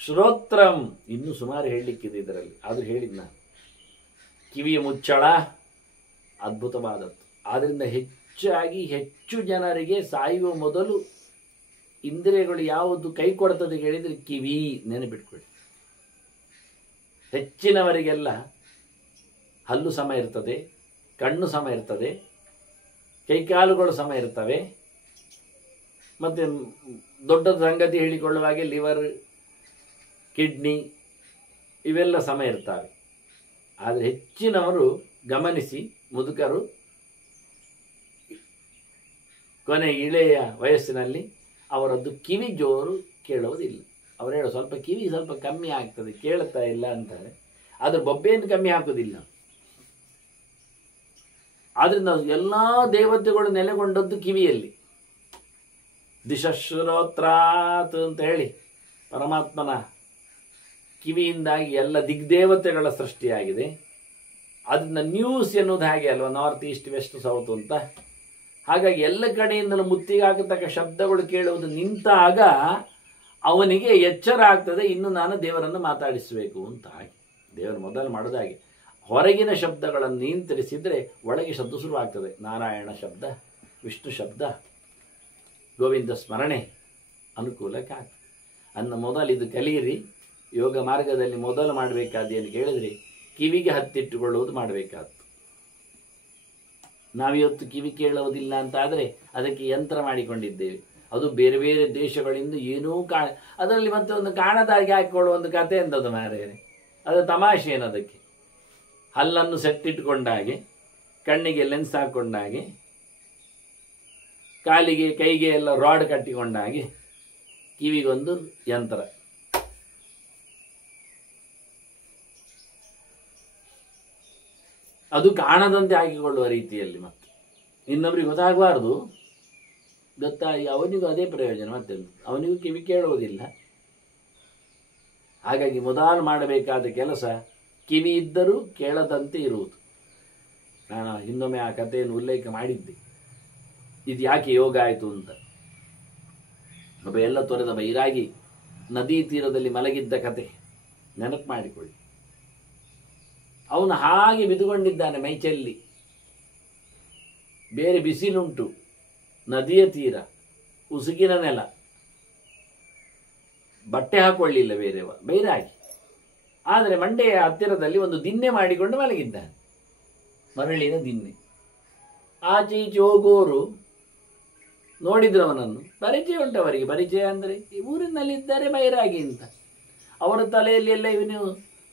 ಶ್ರೋತ್ರಂ. ಇನ್ನೂ ಸುಮಾರು ಹೇಳಲಿಕ್ಕಿದೆ ಇದರಲ್ಲಿ, ಆದರೂ ಹೇಳಿದ್ನ. ಕಿವಿಯ ಮುಚ್ಚಳ ಅದ್ಭುತವಾದದ್ದು. ಆದ್ದರಿಂದ ಹೆಚ್ಚು ಜನರಿಗೆ ಸಾಯುವ ಮೊದಲು ಇಂದ್ರಿಯಗಳು ಯಾವುದು ಕೈ ಕೊಡ್ತದೆ ಹೇಳಿದರೆ ಕಿವಿ. ನೆನಪಿಟ್ಕೊಳ್ಳಿ, ಹೆಚ್ಚಿನವರಿಗೆಲ್ಲ ಹಲ್ಲು ಸಮ ಇರ್ತದೆ, ಕಣ್ಣು ಸಮ ಇರ್ತದೆ, ಕೈಕಾಲುಗಳು ಸಮ ಇರ್ತವೆ, ಮತ್ತು ದೊಡ್ಡ ಸಂಗತಿ ಹೇಳಿಕೊಳ್ಳುವಾಗೆ ಲಿವರ್, ಕಿಡ್ನಿ ಇವೆಲ್ಲ ಸಮ ಇರ್ತವೆ. ಆದರೆ ಹೆಚ್ಚಿನವರು ಗಮನಿಸಿ, ಮುದುಕರು ಕೊನೆ ಇಳೆಯ ವಯಸ್ಸಿನಲ್ಲಿ ಅವರದ್ದು ಕಿವಿ ಜೋರು ಕೇಳುವುದಿಲ್ಲ. ಅವರು ಹೇಳೋ ಸ್ವಲ್ಪ ಕಿವಿ ಸ್ವಲ್ಪ ಕಮ್ಮಿ ಆಗ್ತದೆ, ಕೇಳುತ್ತಾ ಇಲ್ಲ ಅಂತಾರೆ. ಆದರೆ ಬೊಬ್ಬೆಯನ್ನು ಕಮ್ಮಿ ಹಾಕೋದಿಲ್ಲ. ಆದ್ದರಿಂದ ಎಲ್ಲ ದೇವತೆಗಳು ನೆಲೆಗೊಂಡದ್ದು ಕಿವಿಯಲ್ಲಿ. ದಿಶಶ್ರೋತ್ರಾತ್ ಅಂತ ಹೇಳಿ ಪರಮಾತ್ಮನ ಕಿವಿಯಿಂದಾಗಿ ಎಲ್ಲ ದಿಗ್ದೇವತೆಗಳ ಸೃಷ್ಟಿಯಾಗಿದೆ. ಅದನ್ನ ನ್ಯೂಸ್ ಎನ್ನುವುದು ಹಾಗೆ ಅಲ್ವಾ, ನಾರ್ತ್ ಈಸ್ಟ್ ವೆಸ್ಟ್ ಸೌತ್ ಅಂತ. ಹಾಗಾಗಿ ಎಲ್ಲ ಕಡೆಯಿಂದಲೂ ಮುತ್ತಿಗಾಗತಕ್ಕ ಶಬ್ದಗಳು ಕೇಳುವುದು ನಿಂತಾಗ ಅವನಿಗೆ ಎಚ್ಚರ ಆಗ್ತದೆ, ಇನ್ನು ನಾನು ದೇವರನ್ನು ಮಾತಾಡಿಸಬೇಕು ಅಂತ. ಹಾಗೆ ದೇವರು ಮೊದಲು ಮಾಡೋದು ಹಾಗೆ, ಹೊರಗಿನ ಶಬ್ದಗಳನ್ನು ನಿಯಂತ್ರಿಸಿದರೆ ಒಳಗೆ ಶಬ್ದ ಶುರುವಾಗ್ತದೆ. ನಾರಾಯಣ ಶಬ್ದ, ವಿಷ್ಣು ಶಬ್ದ, ಗೋವಿಂದ ಸ್ಮರಣೆ ಅನುಕೂಲಕ್ಕಾಗ್ತದೆ. ಮೊದಲು ಇದು ಕಲಿಯಿರಿ. ಯೋಗ ಮಾರ್ಗದಲ್ಲಿ ಮೊದಲು ಮಾಡಬೇಕಾದೇನು ಕೇಳಿದ್ರೆ ಕಿವಿಗೆ ಹತ್ತಿಟ್ಟುಕೊಳ್ಳುವುದು ಮಾಡಬೇಕಾದ್ದು. ನಾವಿವತ್ತು ಕಿವಿ ಕೇಳುವುದಿಲ್ಲ ಅಂತಾದರೆ ಅದಕ್ಕೆ ಯಂತ್ರ ಮಾಡಿಕೊಂಡಿದ್ದೇವೆ. ಅದು ಬೇರೆ ಬೇರೆ ದೇಶಗಳಿಂದ ಏನೂ ಅದರಲ್ಲಿ ಮತ್ತೆ ಒಂದು ಕಾಣದಾಗಿ ಹಾಕಿಕೊಳ್ಳುವ ಒಂದು ಕಥೆ ಎಂಥದ್ದು ಮಾರೇನೆ, ಅದು ತಮಾಷೆ ಏನದಕ್ಕೆ. ಹಲ್ಲನ್ನು ಸೆಟ್ಟಿಟ್ಟುಕೊಂಡಾಗೆ, ಕಣ್ಣಿಗೆ ಲೆನ್ಸ್ ಹಾಕೊಂಡಾಗೆ, ಕಾಲಿಗೆ ಕೈಗೆ ಎಲ್ಲ ರಾಡ್ ಕಟ್ಟಿಕೊಂಡಾಗೆ, ಕಿವಿಗೊಂದು ಯಂತ್ರ. ಅದು ಕಾಣದಂತೆ ಹಾಕಿಕೊಳ್ಳುವ ರೀತಿಯಲ್ಲಿ. ಮತ್ತೆ ಇನ್ನೊಬ್ರಿಗೆ ಗೊತ್ತಾಗಬಾರ್ದು, ಗೊತ್ತಾಗಿ ಅವನಿಗೂ ಅದೇ ಪ್ರಯೋಜನ. ಮತ್ತೆ ಅವನಿಗೂ ಕಿವಿ ಕೇಳುವುದಿಲ್ಲ. ಹಾಗಾಗಿ ಮೊದಲು ಮಾಡಬೇಕಾದ ಕೆಲಸ ಕಿವಿ ಇದ್ದರೂ ಕೇಳದಂತೆ ಇರುವುದು. ನಾನು ಇನ್ನೊಮ್ಮೆ ಆ ಕಥೆಯನ್ನು ಉಲ್ಲೇಖ ಮಾಡಿದ್ದೆ, ಇದು ಯಾಕೆ ಯೋಗ ಆಯಿತು ಅಂತ. ಒಬ್ಬ ಎಲ್ಲ ತೊರೆದ ಬೈರಾಗಿ ನದಿ ತೀರದಲ್ಲಿ ಮಲಗಿದ್ದ ಕತೆ ನೆನಪು ಮಾಡಿಕೊಳ್ಳಿ. ಅವನು ಹಾಗೆ ಬಿದ್ದುಕೊಂಡಿದ್ದಾನೆ ಮೈಚಲ್ಲಿ. ಬೇರೆ ಬಿಸಿಲುಂಟು, ನದಿಯ ತೀರ, ಉಸುಕಿನ ನೆಲ, ಬಟ್ಟೆ ಹಾಕೊಳ್ಳಿಲ್ಲ ಬೇರೆವ, ಬೈರಾಗಿ. ಆದರೆ ಮಂಡೆಯ ಹತ್ತಿರದಲ್ಲಿ ಒಂದು ದಿನ್ನೆ ಮಾಡಿಕೊಂಡು ಮಲಗಿದ್ದಾನೆ, ಮರಳಿನ ದಿನ್ನೆ. ಆಚೆ ಈಚೆ ಹೋಗುವವರು ನೋಡಿದ್ರು ಅವನನ್ನು. ಪರಿಚಯ ಉಂಟು ಅವರಿಗೆ. ಪರಿಚಯ ಅಂದರೆ ಈ ಊರಿನಲ್ಲಿದ್ದಾರೆ ಬೈರಾಗಿ ಅಂತ. ಅವರ ತಲೆಯಲ್ಲಿ ಎಲ್ಲ ಇವನು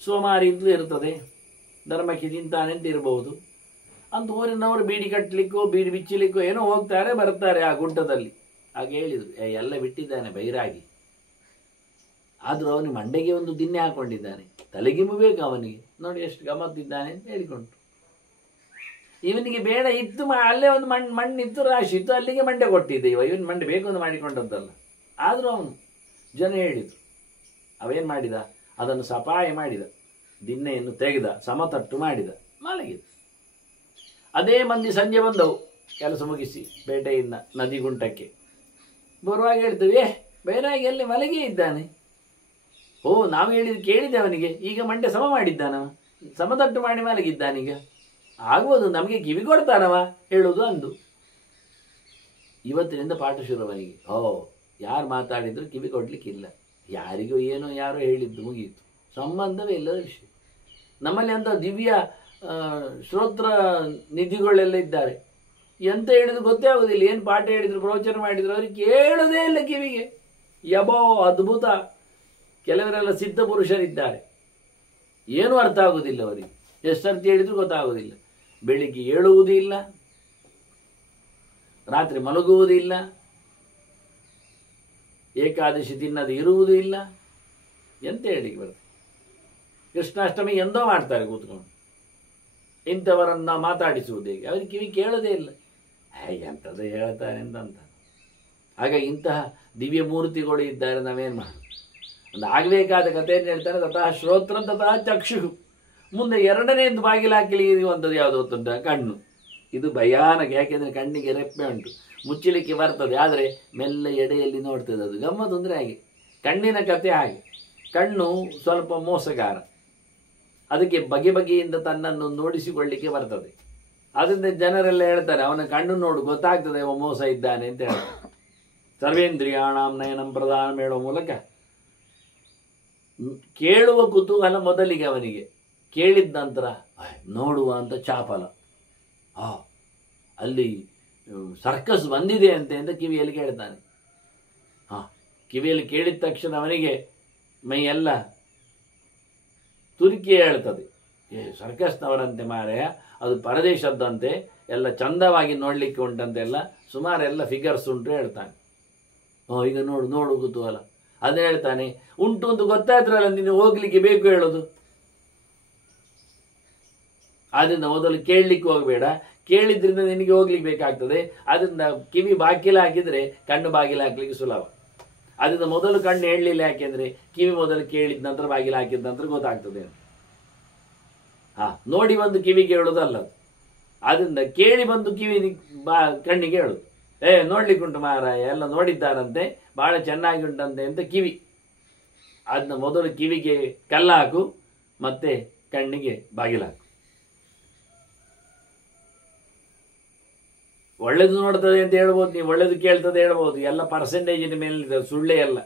ಸೋಮಾರಿ ಅಂತಲೂ ಇರ್ತದೆ, ಧರ್ಮಕ್ಕೆ ತಿಂತಾನೆ ಅಂತ ಇರಬಹುದು ಅಂತ. ಊರಿನವರು ಬೀಡಿ ಕಟ್ಟಲಿಕ್ಕೋ ಬೀಡಿ ಬಿಚ್ಚಲಿಕ್ಕೋ ಏನೋ ಹೋಗ್ತಾರೆ ಬರ್ತಾರೆ ಆ ಗುಡ್ಡದಲ್ಲಿ. ಹಾಗೆ ಹೇಳಿದರು, ಎಲ್ಲ ಬಿಟ್ಟಿದ್ದಾನೆ ಬೈರಾಗಿ. ಆದರೂ ಅವನಿಗೆ ಮಂಡೆಗೆ ಒಂದು ದಿನ್ನೆ ಹಾಕೊಂಡಿದ್ದಾನೆ, ತಲೆಗಿಮು ಬೇಕು ಅವನಿಗೆ. ನೋಡಿ ಎಷ್ಟು ಗಮ್ಮತ್ತಿದ್ದಾನೆ ಅಂತ ಹೇಳಿಕೊಂಡು. ಇವನಿಗೆ ಬೇಡ ಇತ್ತು, ಅಲ್ಲೇ ಒಂದು ಮಣ್ಣಿತ್ತು, ರಾಶಿ ಇತ್ತು, ಅಲ್ಲಿಗೆ ಮಂಡೆ ಕೊಟ್ಟಿದ್ದೆ. ಇವನ್ ಮಂಡೆ ಬೇಕು ಅಂತ ಮಾಡಿಕೊಂಡದ್ದಲ್ಲ. ಆದರೂ ಅವನು ಜನ ಹೇಳಿದರು. ಅವೇನು ಮಾಡಿದ, ಅದನ್ನು ಸಪಾಯ ಮಾಡಿದ, ದಿನ್ನೆಯನ್ನು ತೆಗೆದ, ಸಮತಟ್ಟು ಮಾಡಿದ, ಮಲಗಿದ. ಅದೇ ಮಂದಿ ಸಂಜೆ ಬಂದವು ಕೆಲಸ ಮುಗಿಸಿ ಪೇಟೆಯಿಂದ ನದಿಗುಂಟಕ್ಕೆ ಬರುವಾಗ ಹೇಳ್ತೇವೆ, ಬೈರಾಗಿ ಅಲ್ಲಿ ಮಲಗಿ ಇದ್ದಾನೆ. ಓ, ನಾವು ಕೇಳಿದೆ ಅವನಿಗೆ, ಈಗ ಮಂಡೆ ಸಮ ಮಾಡಿದ್ದಾನವ, ಸಮತಟ್ಟು ಮಾಡಿ ಮಲಗಿದ್ದಾನೀಗ. ಆಗುವುದು ನಮಗೆ ಕಿವಿ ಕೊಡ್ತಾನವ ಹೇಳುವುದು ಅಂದು. ಇವತ್ತಿನಿಂದ ಪಾಠ ಶುರುವನಿಗೆ. ಯಾರು ಮಾತಾಡಿದ್ರು ಕಿವಿ ಕೊಡ್ಲಿಕ್ಕಿಲ್ಲ. ಯಾರಿಗೂ ಏನೋ ಯಾರೋ ಹೇಳಿದ್ದು ಮುಗಿಯಿತು, ಸಂಬಂಧವೇ ಇಲ್ಲದ ವಿಷಯ. ನಮ್ಮಲ್ಲಿ ಅಂತ ದಿವ್ಯ ಶ್ರೋತ್ರ ನಿಧಿಗಳೆಲ್ಲ ಇದ್ದಾರೆ. ಎಂತ ಹೇಳಿದ್ರು ಗೊತ್ತೇ ಆಗೋದಿಲ್ಲ. ಏನು ಪಾಠ ಹೇಳಿದ್ರು, ಪ್ರವಚನ ಮಾಡಿದ್ರು, ಅವ್ರಿಗೆ ಕೇಳೋದೇ ಇಲ್ಲ ಕಿವಿಗೆ. ಯಬೋ ಅದ್ಭುತ. ಕೆಲವರೆಲ್ಲ ಸಿದ್ಧ ಪುರುಷರಿದ್ದಾರೆ, ಏನೂ ಅರ್ಥ ಆಗುವುದಿಲ್ಲ ಅವರಿಗೆ. ಎಷ್ಟರ್ಥ ಹೇಳಿದ್ರು ಗೊತ್ತಾಗುವುದಿಲ್ಲ. ಬೆಳಿಗ್ಗೆ ಏಳುವುದೂ ಇಲ್ಲ, ರಾತ್ರಿ ಮಲಗುವುದೂ ಇಲ್ಲ, ಏಕಾದಶಿ ತಿನ್ನದೆ ಇರುವುದೂ ಇಲ್ಲ. ಎಂತ ಹೇಳಿಕ್ಕೆ ಬರ್ತದೆ. ಕೃಷ್ಣಾಷ್ಟಮಿ ಎಂದೋ ಮಾಡ್ತಾರೆ ಕೂತ್ಕೊಂಡು. ಇಂಥವರನ್ನ ಮಾತಾಡಿಸುವುದು ಹೇಗೆ? ಅವ್ರಿಗೆ ಕಿವಿ ಕೇಳೋದೇ ಇಲ್ಲ. ಎಂಥದ್ದು ಹೇಳ್ತಾರೆ ಅಂತ. ಹಾಗಾಗಿ ಇಂತಹ ದಿವ್ಯ ಮೂರ್ತಿಗಳು ಇದ್ದಾರೆ, ನಾವೇನು ಮಾಡೋದು? ಒಂದು ಆಗಬೇಕಾದ ಕಥೆಯನ್ನು ಹೇಳ್ತಾರೆ. ತಥಾ ಶ್ರೋತ್ರ ತಥಾ ಚಕ್ಷು. ಮುಂದೆ ಎರಡನೇದು ಬಾಗಿಲು ಹಾಕಿಲಿರುವಂಥದ್ದು ಯಾವುದು ಗೊತ್ತುಂಟ? ಕಣ್ಣು. ಇದು ಭಯಾನಕ. ಯಾಕೆಂದರೆ ಕಣ್ಣಿಗೆ ರೆಪ್ಪೆ ಉಂಟು, ಮುಚ್ಚಲಿಕ್ಕೆ ಬರ್ತದೆ, ಆದರೆ ಮೆಲ್ಲ ಎಡೆಯಲ್ಲಿ ನೋಡ್ತದೆ. ಅದು ಗಮ್ಮತ್ತು ಅಂದರೆ ಹಾಗೆ. ಕಣ್ಣಿನ ಕತೆ ಹಾಗೆ. ಕಣ್ಣು ಸ್ವಲ್ಪ ಮೋಸಗಾರ, ಅದಕ್ಕೆ ಬಗೆ ಬಗೆಯಿಂದ ತನ್ನನ್ನು ನೋಡಿಸಿಕೊಳ್ಳಿಕ್ಕೆ ಬರ್ತದೆ. ಅದರಿಂದ ಜನರೆಲ್ಲ ಹೇಳ್ತಾರೆ, ಅವನ ಕಣ್ಣು ನೋಡು ಗೊತ್ತಾಗ್ತದೆ ಅವ ಮೋಸ ಇದ್ದಾನೆ ಅಂತ ಹೇಳ್ತಾರೆ. ಸರ್ವೇಂದ್ರಿಯಾಣಾಂ ನಯನಂ ಪ್ರಧಾನ ಹೇಳುವ ಮೂಲಕ ಕೇಳುವ ಕುತೂಹಲ ಮೊದಲಿಗೆ ಅವನಿಗೆ, ಕೇಳಿದ ನಂತರ ನೋಡುವ ಅಂತ ಚಾಪಲ. ಅಲ್ಲಿ ಸರ್ಕಸ್ ಬಂದಿದೆ ಅಂತೆ ಅಂತ ಕಿವಿಯಲ್ಲಿ ಕೇಳ್ತಾನೆ. ಕಿವಿಯಲ್ಲಿ ಕೇಳಿದ ತಕ್ಷಣ ಅವನಿಗೆ ಮೈಯೆಲ್ಲ ತುರುಕಿ ಹೇಳ್ತದೆ. ಸರ್ಕಸ್ನವರಂತೆ ಮಾರಾಯ, ಅದು ಪರದೇಶದ್ದಂತೆ, ಎಲ್ಲ ಚಂದವಾಗಿ ನೋಡಲಿಕ್ಕೆ ಉಂಟಂತೆಲ್ಲ, ಸುಮಾರೆಲ್ಲ ಫಿಗರ್ಸ್ ಉಂಟು ಹೇಳ್ತಾನೆ. ಈಗ ನೋಡು ನೋಡು ಕುತೂಹಲ. ಅದನ್ನ ಹೇಳ್ತಾನೆ, ಉಂಟು ಅಂತ ಗೊತ್ತಾದ್ರಲ್ಲ ನೀನು ಹೋಗ್ಲಿಕ್ಕೆ ಬೇಕು ಹೇಳೋದು. ಆದ್ರಿಂದ ಮೊದಲು ಕೇಳಲಿಕ್ಕೆ ಹೋಗಬೇಡ, ಕೇಳಿದ್ರಿಂದ ನಿನಗೆ ಹೋಗ್ಲಿಕ್ಕೆ ಬೇಕಾಗ್ತದೆ. ಅದರಿಂದ ಕಿವಿ ಬಾಗಿಲು ಹಾಕಿದ್ರೆ ಕಣ್ಣು ಬಾಗಿಲು ಹಾಕ್ಲಿಕ್ಕೆ ಸುಲಭ. ಅದರಿಂದ ಮೊದಲು ಕಣ್ಣು ಹೇಳಲಿಲ್ಲ, ಯಾಕೆಂದ್ರೆ ಕಿವಿ ಮೊದಲು ಕೇಳಿದ ನಂತರ ಬಾಗಿಲು ಹಾಕಿದ ನಂತರ ಗೊತ್ತಾಗ್ತದೆ. ನೋಡಿ ಬಂದು ಕಿವಿಗೆ ಹೇಳೋದಲ್ಲ. ಅದರಿಂದ ಕೇಳಿ ಬಂದು ಕಿವಿ ಕಣ್ಣಿಗೆ ಹೇಳುದು. ನೋಡ್ಲಿಕ್ಕೆ ಉಂಟು ಮಾರಾಯ, ಎಲ್ಲ ನೋಡಿದ್ದಾರಂತೆ, ಬಹಳ ಚೆನ್ನಾಗಿ ಉಂಟಂತೆ ಅಂತ ಕಿವಿ. ಅದನ್ನ ಮೊದಲು ಕಿವಿಗೆ ಕಲ್ಲ ಹಾಕು, ಮತ್ತೆ ಕಣ್ಣಿಗೆ ಬಾಗಿಲು ಹಾಕು. ಒಳ್ಳೇದು ನೋಡ್ತದೆ ಅಂತ ಹೇಳ್ಬೋದು, ನೀವು ಒಳ್ಳೇದು ಕೇಳ್ತದೆ ಹೇಳ್ಬೋದು, ಎಲ್ಲ ಪರ್ಸೆಂಟೇಜಿನ ಮೇಲೆ, ಸುಳ್ಳೇ ಎಲ್ಲ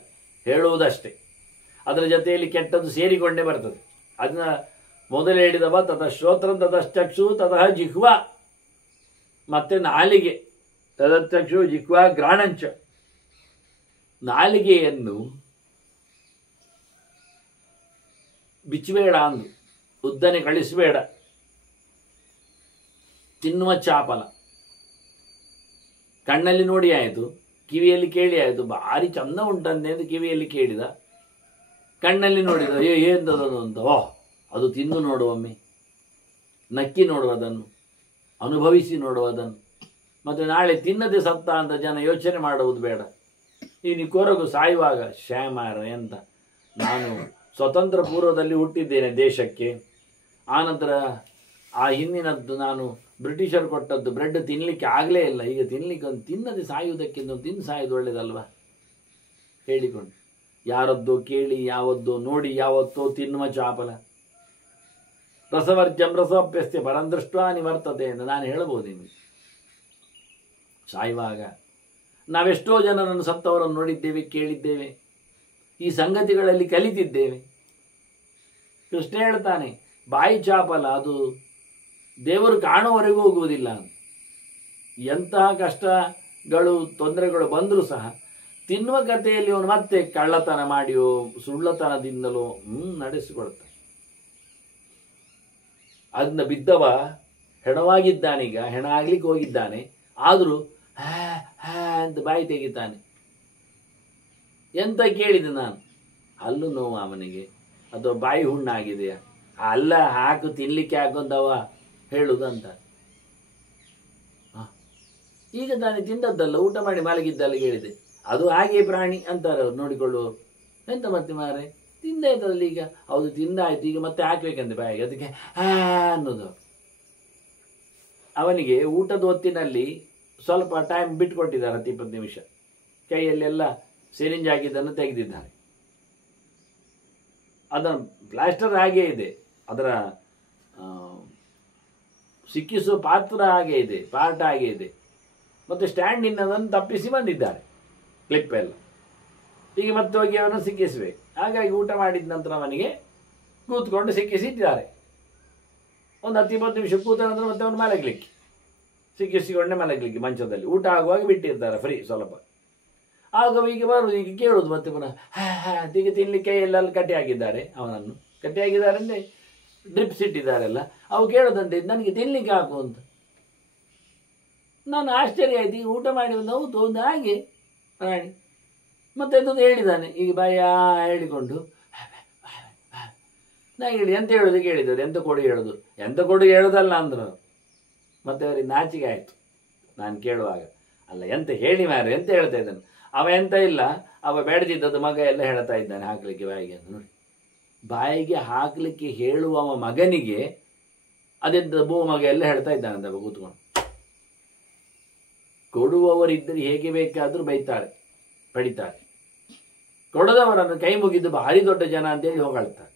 ಹೇಳುವುದಷ್ಟೇ. ಅದರ ಜೊತೆಯಲ್ಲಿ ಕೆಟ್ಟದ್ದು ಸೇರಿಕೊಂಡೇ ಬರ್ತದೆ. ಅದನ್ನ ಮೊದಲು ಹೇಳಿದವ, ತತಃ ಶ್ರೋತ್ರ ತತಃ ಚಕ್ಷು ತತಃ ಜಿಹ್ವ, ಮತ್ತೆ ನಾಲಿಗೆ, ತದಚ್ಚಕ್ಷು ಜಿಹ್ವಾ ಗ್ರಾಣಂಚ. ನಾಲಿಗೆಯನ್ನು ಬಿಚ್ಚಬೇಡ ಅಂದು, ಉದ್ದನೆ ಕಳಿಸಬೇಡ, ತಿನ್ನುವ ಚಾಪಲ. ಕಣ್ಣಲ್ಲಿ ನೋಡಿ ಆಯಿತು, ಕಿವಿಯಲ್ಲಿ ಕೇಳಿ ಆಯಿತು, ಭಾರಿ ಚಂದ ಉಂಟಂತೆ ಅಂತ ಕಿವಿಯಲ್ಲಿ ಕೇಳಿದ, ಕಣ್ಣಲ್ಲಿ ನೋಡಿದ, ಏನದು ಅಂತ, ಅದು ತಿಂದು ನೋಡುವೊಮ್ಮೆ, ನಕ್ಕಿ ನೋಡುವುದನ್ನು, ಅನುಭವಿಸಿ ನೋಡುವುದನ್ನು. ಮತ್ತು ನಾಳೆ ತಿನ್ನದೆ ಸತ್ತ ಅಂತ ಜನ ಯೋಚನೆ ಮಾಡುವುದು ಬೇಡ. ಈ ಕೊರಗು ಸಾಯುವಾಗ ಶ್ಯಾಮಾರ ಎಂತ, ನಾನು ಸ್ವತಂತ್ರ ಪೂರ್ವದಲ್ಲಿ ಹುಟ್ಟಿದ್ದೇನೆ ದೇಶಕ್ಕೆ, ಆನಂತರ ಆ ಹಿಂದಿನದ್ದು ನಾನು ಬ್ರಿಟಿಷರು ಕೊಟ್ಟದ್ದು ಬ್ರೆಡ್ ತಿನ್ನಲಿಕ್ಕೆ ಆಗಲೇ ಇಲ್ಲ, ಈಗ ತಿನ್ನಲಿಕ್ಕೆ ಒಂದು ತಿನ್ನದೆ ಸಾಯುವುದಕ್ಕಿಂತ ತಿಂದು ಸಾಯುವುದು ಒಳ್ಳೇದಲ್ವಾ ಹೇಳಿಕೊಂಡು. ಯಾರದ್ದೋ ಕೇಳಿ, ಯಾವತ್ತೋ ನೋಡಿ, ಯಾವತ್ತೋ ತಿನ್ನುವ ಚಾಪಲ. ರಸವರ್ಜಂ ರಸೋಪ್ಯಸ್ಯ ಪರಂದೃಷ್ಟ ನಿವರ್ತತೆ ಎಂದು ನಾನು ಹೇಳಬಹುದು ನಿಮಗೆ. ಸಾಯುವಾಗ ನಾವೆಷ್ಟೋ ಜನರನ್ನು ಸತ್ತವರನ್ನು ನೋಡಿದ್ದೇವೆ, ಕೇಳಿದ್ದೇವೆ, ಈ ಸಂಗತಿಗಳಲ್ಲಿ ಕಲಿತಿದ್ದೇವೆ. ಕೃಷ್ಣ ಹೇಳ್ತಾನೆ, ಬಾಯಿ ಚಾಪಲ, ಅದು ದೇವರು ಕಾಣುವವರೆಗೂ ಹೋಗುವುದಿಲ್ಲ. ಎಂತಹ ಕಷ್ಟಗಳು ತೊಂದರೆಗಳು ಬಂದರೂ ಸಹ ತಿನ್ನುವ ಕಥೆಯಲ್ಲಿ ಅವನು ಮತ್ತೆ ಕಳ್ಳತನ ಮಾಡಿಯೋ ಸುಳ್ಳತನದಿಂದಲೋ ನಡೆಸಿಕೊಳ್ತಾನೆ. ಅದನ್ನ ಬಿದ್ದವ ಹೆಣವಾಗಿದ್ದಾನೀಗ, ಹೆಣ ಆಗ್ಲಿಕ್ಕೆ ಹೋಗಿದ್ದಾನೆ, ಆದರೂ ಅಂತ ಬಾಯಿ ತೆಗಿತಾನೆ. ಎಂತ ಕೇಳಿದೆ ನಾನು, ಹಲ್ಲು ನೋವು ಅವನಿಗೆ ಅಥವಾ ಬಾಯಿ ಹುಣ್ಣಾಗಿದೆಯಾ, ಅಲ್ಲ ಹಾಕು ತಿನ್ಲಿಕ್ಕೆ ಹಾಕೊಂಡವ ಹೇಳುದಂತ. ಈಗ ತಾನೇ ತಿಂದದ್ದಲ್ಲ, ಊಟ ಮಾಡಿ ಮಲಗಿದ್ದಲ್ಲ ಹೇಳಿದೆ, ಅದು ಹಾಗೆ ಪ್ರಾಣಿ ಅಂತಾರೆ ಅವ್ರು ನೋಡಿಕೊಳ್ಳುವರು. ಎಂತ ಮತ್ತೆ ಮಾರೆ ತಿಂದಾಯ್ತದಲ್ಲಿ, ಈಗ ಹೌದು ತಿಂದಾಯ್ತು, ಈಗ ಮತ್ತೆ ಹಾಕ್ಬೇಕಂತೆ ಬಾಯಿಗೆ, ಅದಕ್ಕೆ ಅನ್ನೋದು. ಅವನಿಗೆ ಊಟದ ಹೊತ್ತಿನಲ್ಲಿ ಸ್ವಲ್ಪ ಟೈಮ್ ಬಿಟ್ಕೊಟ್ಟಿದ್ದಾರೆ, 10-20 ನಿಮಿಷ. ಕೈಯಲ್ಲೆಲ್ಲ ಸಿರಿಂಜ್ ಆಗಿದ್ದನ್ನು ತೆಗೆದಿದ್ದಾರೆ. ಅದರ ಪ್ಲಾಸ್ಟರ್ ಹಾಗೇ ಇದೆ, ಅದರ ಸಿಕ್ಕಿಸುವ ಪಾತ್ರ ಹಾಗೆ ಇದೆ, ಪಾರ್ಟ್ ಹಾಗೆ ಇದೆ, ಮತ್ತು ಸ್ಟ್ಯಾಂಡಿನ ಅದನ್ನು ತಪ್ಪಿಸಿ ಬಂದಿದ್ದಾರೆ ಕ್ಲಿಪ್ ಎಲ್ಲ. ಈಗ ಮತ್ತೆ ಹೋಗಿ ಅವನು ಸಿಕ್ಕಿಸಬೇಕು. ಹಾಗಾಗಿ ಊಟ ಮಾಡಿದ ನಂತರ ಅವನಿಗೆ ಕೂತ್ಕೊಂಡು ಸಿಕ್ಕಿಸಿದ್ದಾರೆ. ಒಂದು 10-20 ನಿಮಿಷ ಕೂತ ನಂತರ ಮತ್ತೆ ಅವನು ಮಲಗಲಿಕ್ಕೆ, ಸಿಕ್ಕಿಸಿಕೊಂಡೆ ಮಲಗಲಿಕ್ಕೆ ಮಂಚದಲ್ಲಿ. ಊಟ ಆಗುವಾಗ ಬಿಟ್ಟಿರ್ತಾರೆ ಫ್ರೀ ಸ್ವಲ್ಪ. ಆಗ ಈಗ ಬರುವುದು, ಈಗ ಕೇಳುವುದು ಮತ್ತೆ ಪುನಃ ಈಗ ತಿನ್ನಲಿಕ್ಕೆ ಎಲ್ಲೆಲ್ಲ ಕಟ್ಟಿ ಹಾಕಿದ್ದಾರೆ, ಅವನನ್ನು ಕಟ್ಟಿ ಹಾಕಿದ್ದಾರೆ ಅಂದರೆ ಡ್ರಿಪ್ಸ್ ಇಟ್ಟಿದ್ದಾರೆಲ್ಲ, ಅವು ಕೇಳೋದಂತೆ ನನಗೆ ತಿನ್ನಲಿಕ್ಕೆ ಹಾಕು ಅಂತ. ನಾನು ಆಶ್ಚರ್ಯ ಆಯ್ತು, ಈಗ ಊಟ ಮಾಡಿ ಒಂದು ಹೌದು ಒಂದು ಹಾಗೆ ಪ್ರಾಣಿ. ಮತ್ತೆ ಎಂತದ್ದು ಹೇಳಿದ್ದಾನೆ, ಈಗ ಬಾಯ ಹೇಳಿಕೊಂಡು ನಾ ಹೇಳಿ ಎಂತ ಹೇಳೋದು ಕೇಳಿದ್ದಾರೆ, ಎಂತ ಕೊಡು ಹೇಳೋದು, ಎಂತ ಕೊಡು ಹೇಳೋದಲ್ಲ ಅಂದರು. ಮತ್ತೆ ಅವರಿಗೆ ನಾಚಿಕೆ ಆಯಿತು ನಾನು ಕೇಳುವಾಗ. ಅಲ್ಲ ಎಂತ ಹೇಳಿ ಮಾರು, ಎಂತ ಹೇಳ್ತಾ ಇದ್ದಾನೆ ಅವ, ಎಂತ ಇಲ್ಲ ಅವ ಬೆಳೆದಿದ್ದದ್ದು ಮಗ ಎಲ್ಲ ಹೇಳ್ತಾ ಇದ್ದಾನೆ ಹಾಕ್ಲಿಕ್ಕೆ ಬಾಯಿಗೆ ಅಂತ. ನೋಡಿ, ಬಾಯಿಗೆ ಹಾಕ್ಲಿಕ್ಕೆ ಹೇಳುವ ಮಗನಿಗೆ ಅದೆಂತ ಬೋ ಮಗ ಎಲ್ಲ ಹೇಳ್ತಾ ಇದ್ದಾನಂತ ಕೂತ್ಕೊಂಡು. ಕೊಡುವವರಿದ್ದರೆ ಹೇಗೆ ಬೇಕಾದರೂ ಬೈತಾರೆ, ಪಡಿತಾರೆ. ಕೊಡದವರನ್ನು ಕೈ ಮುಗಿದು ಭಾರಿ ದೊಡ್ಡ ಜನ ಅಂತೇಳಿ ಹೋಗಾಳ್ತಾರೆ.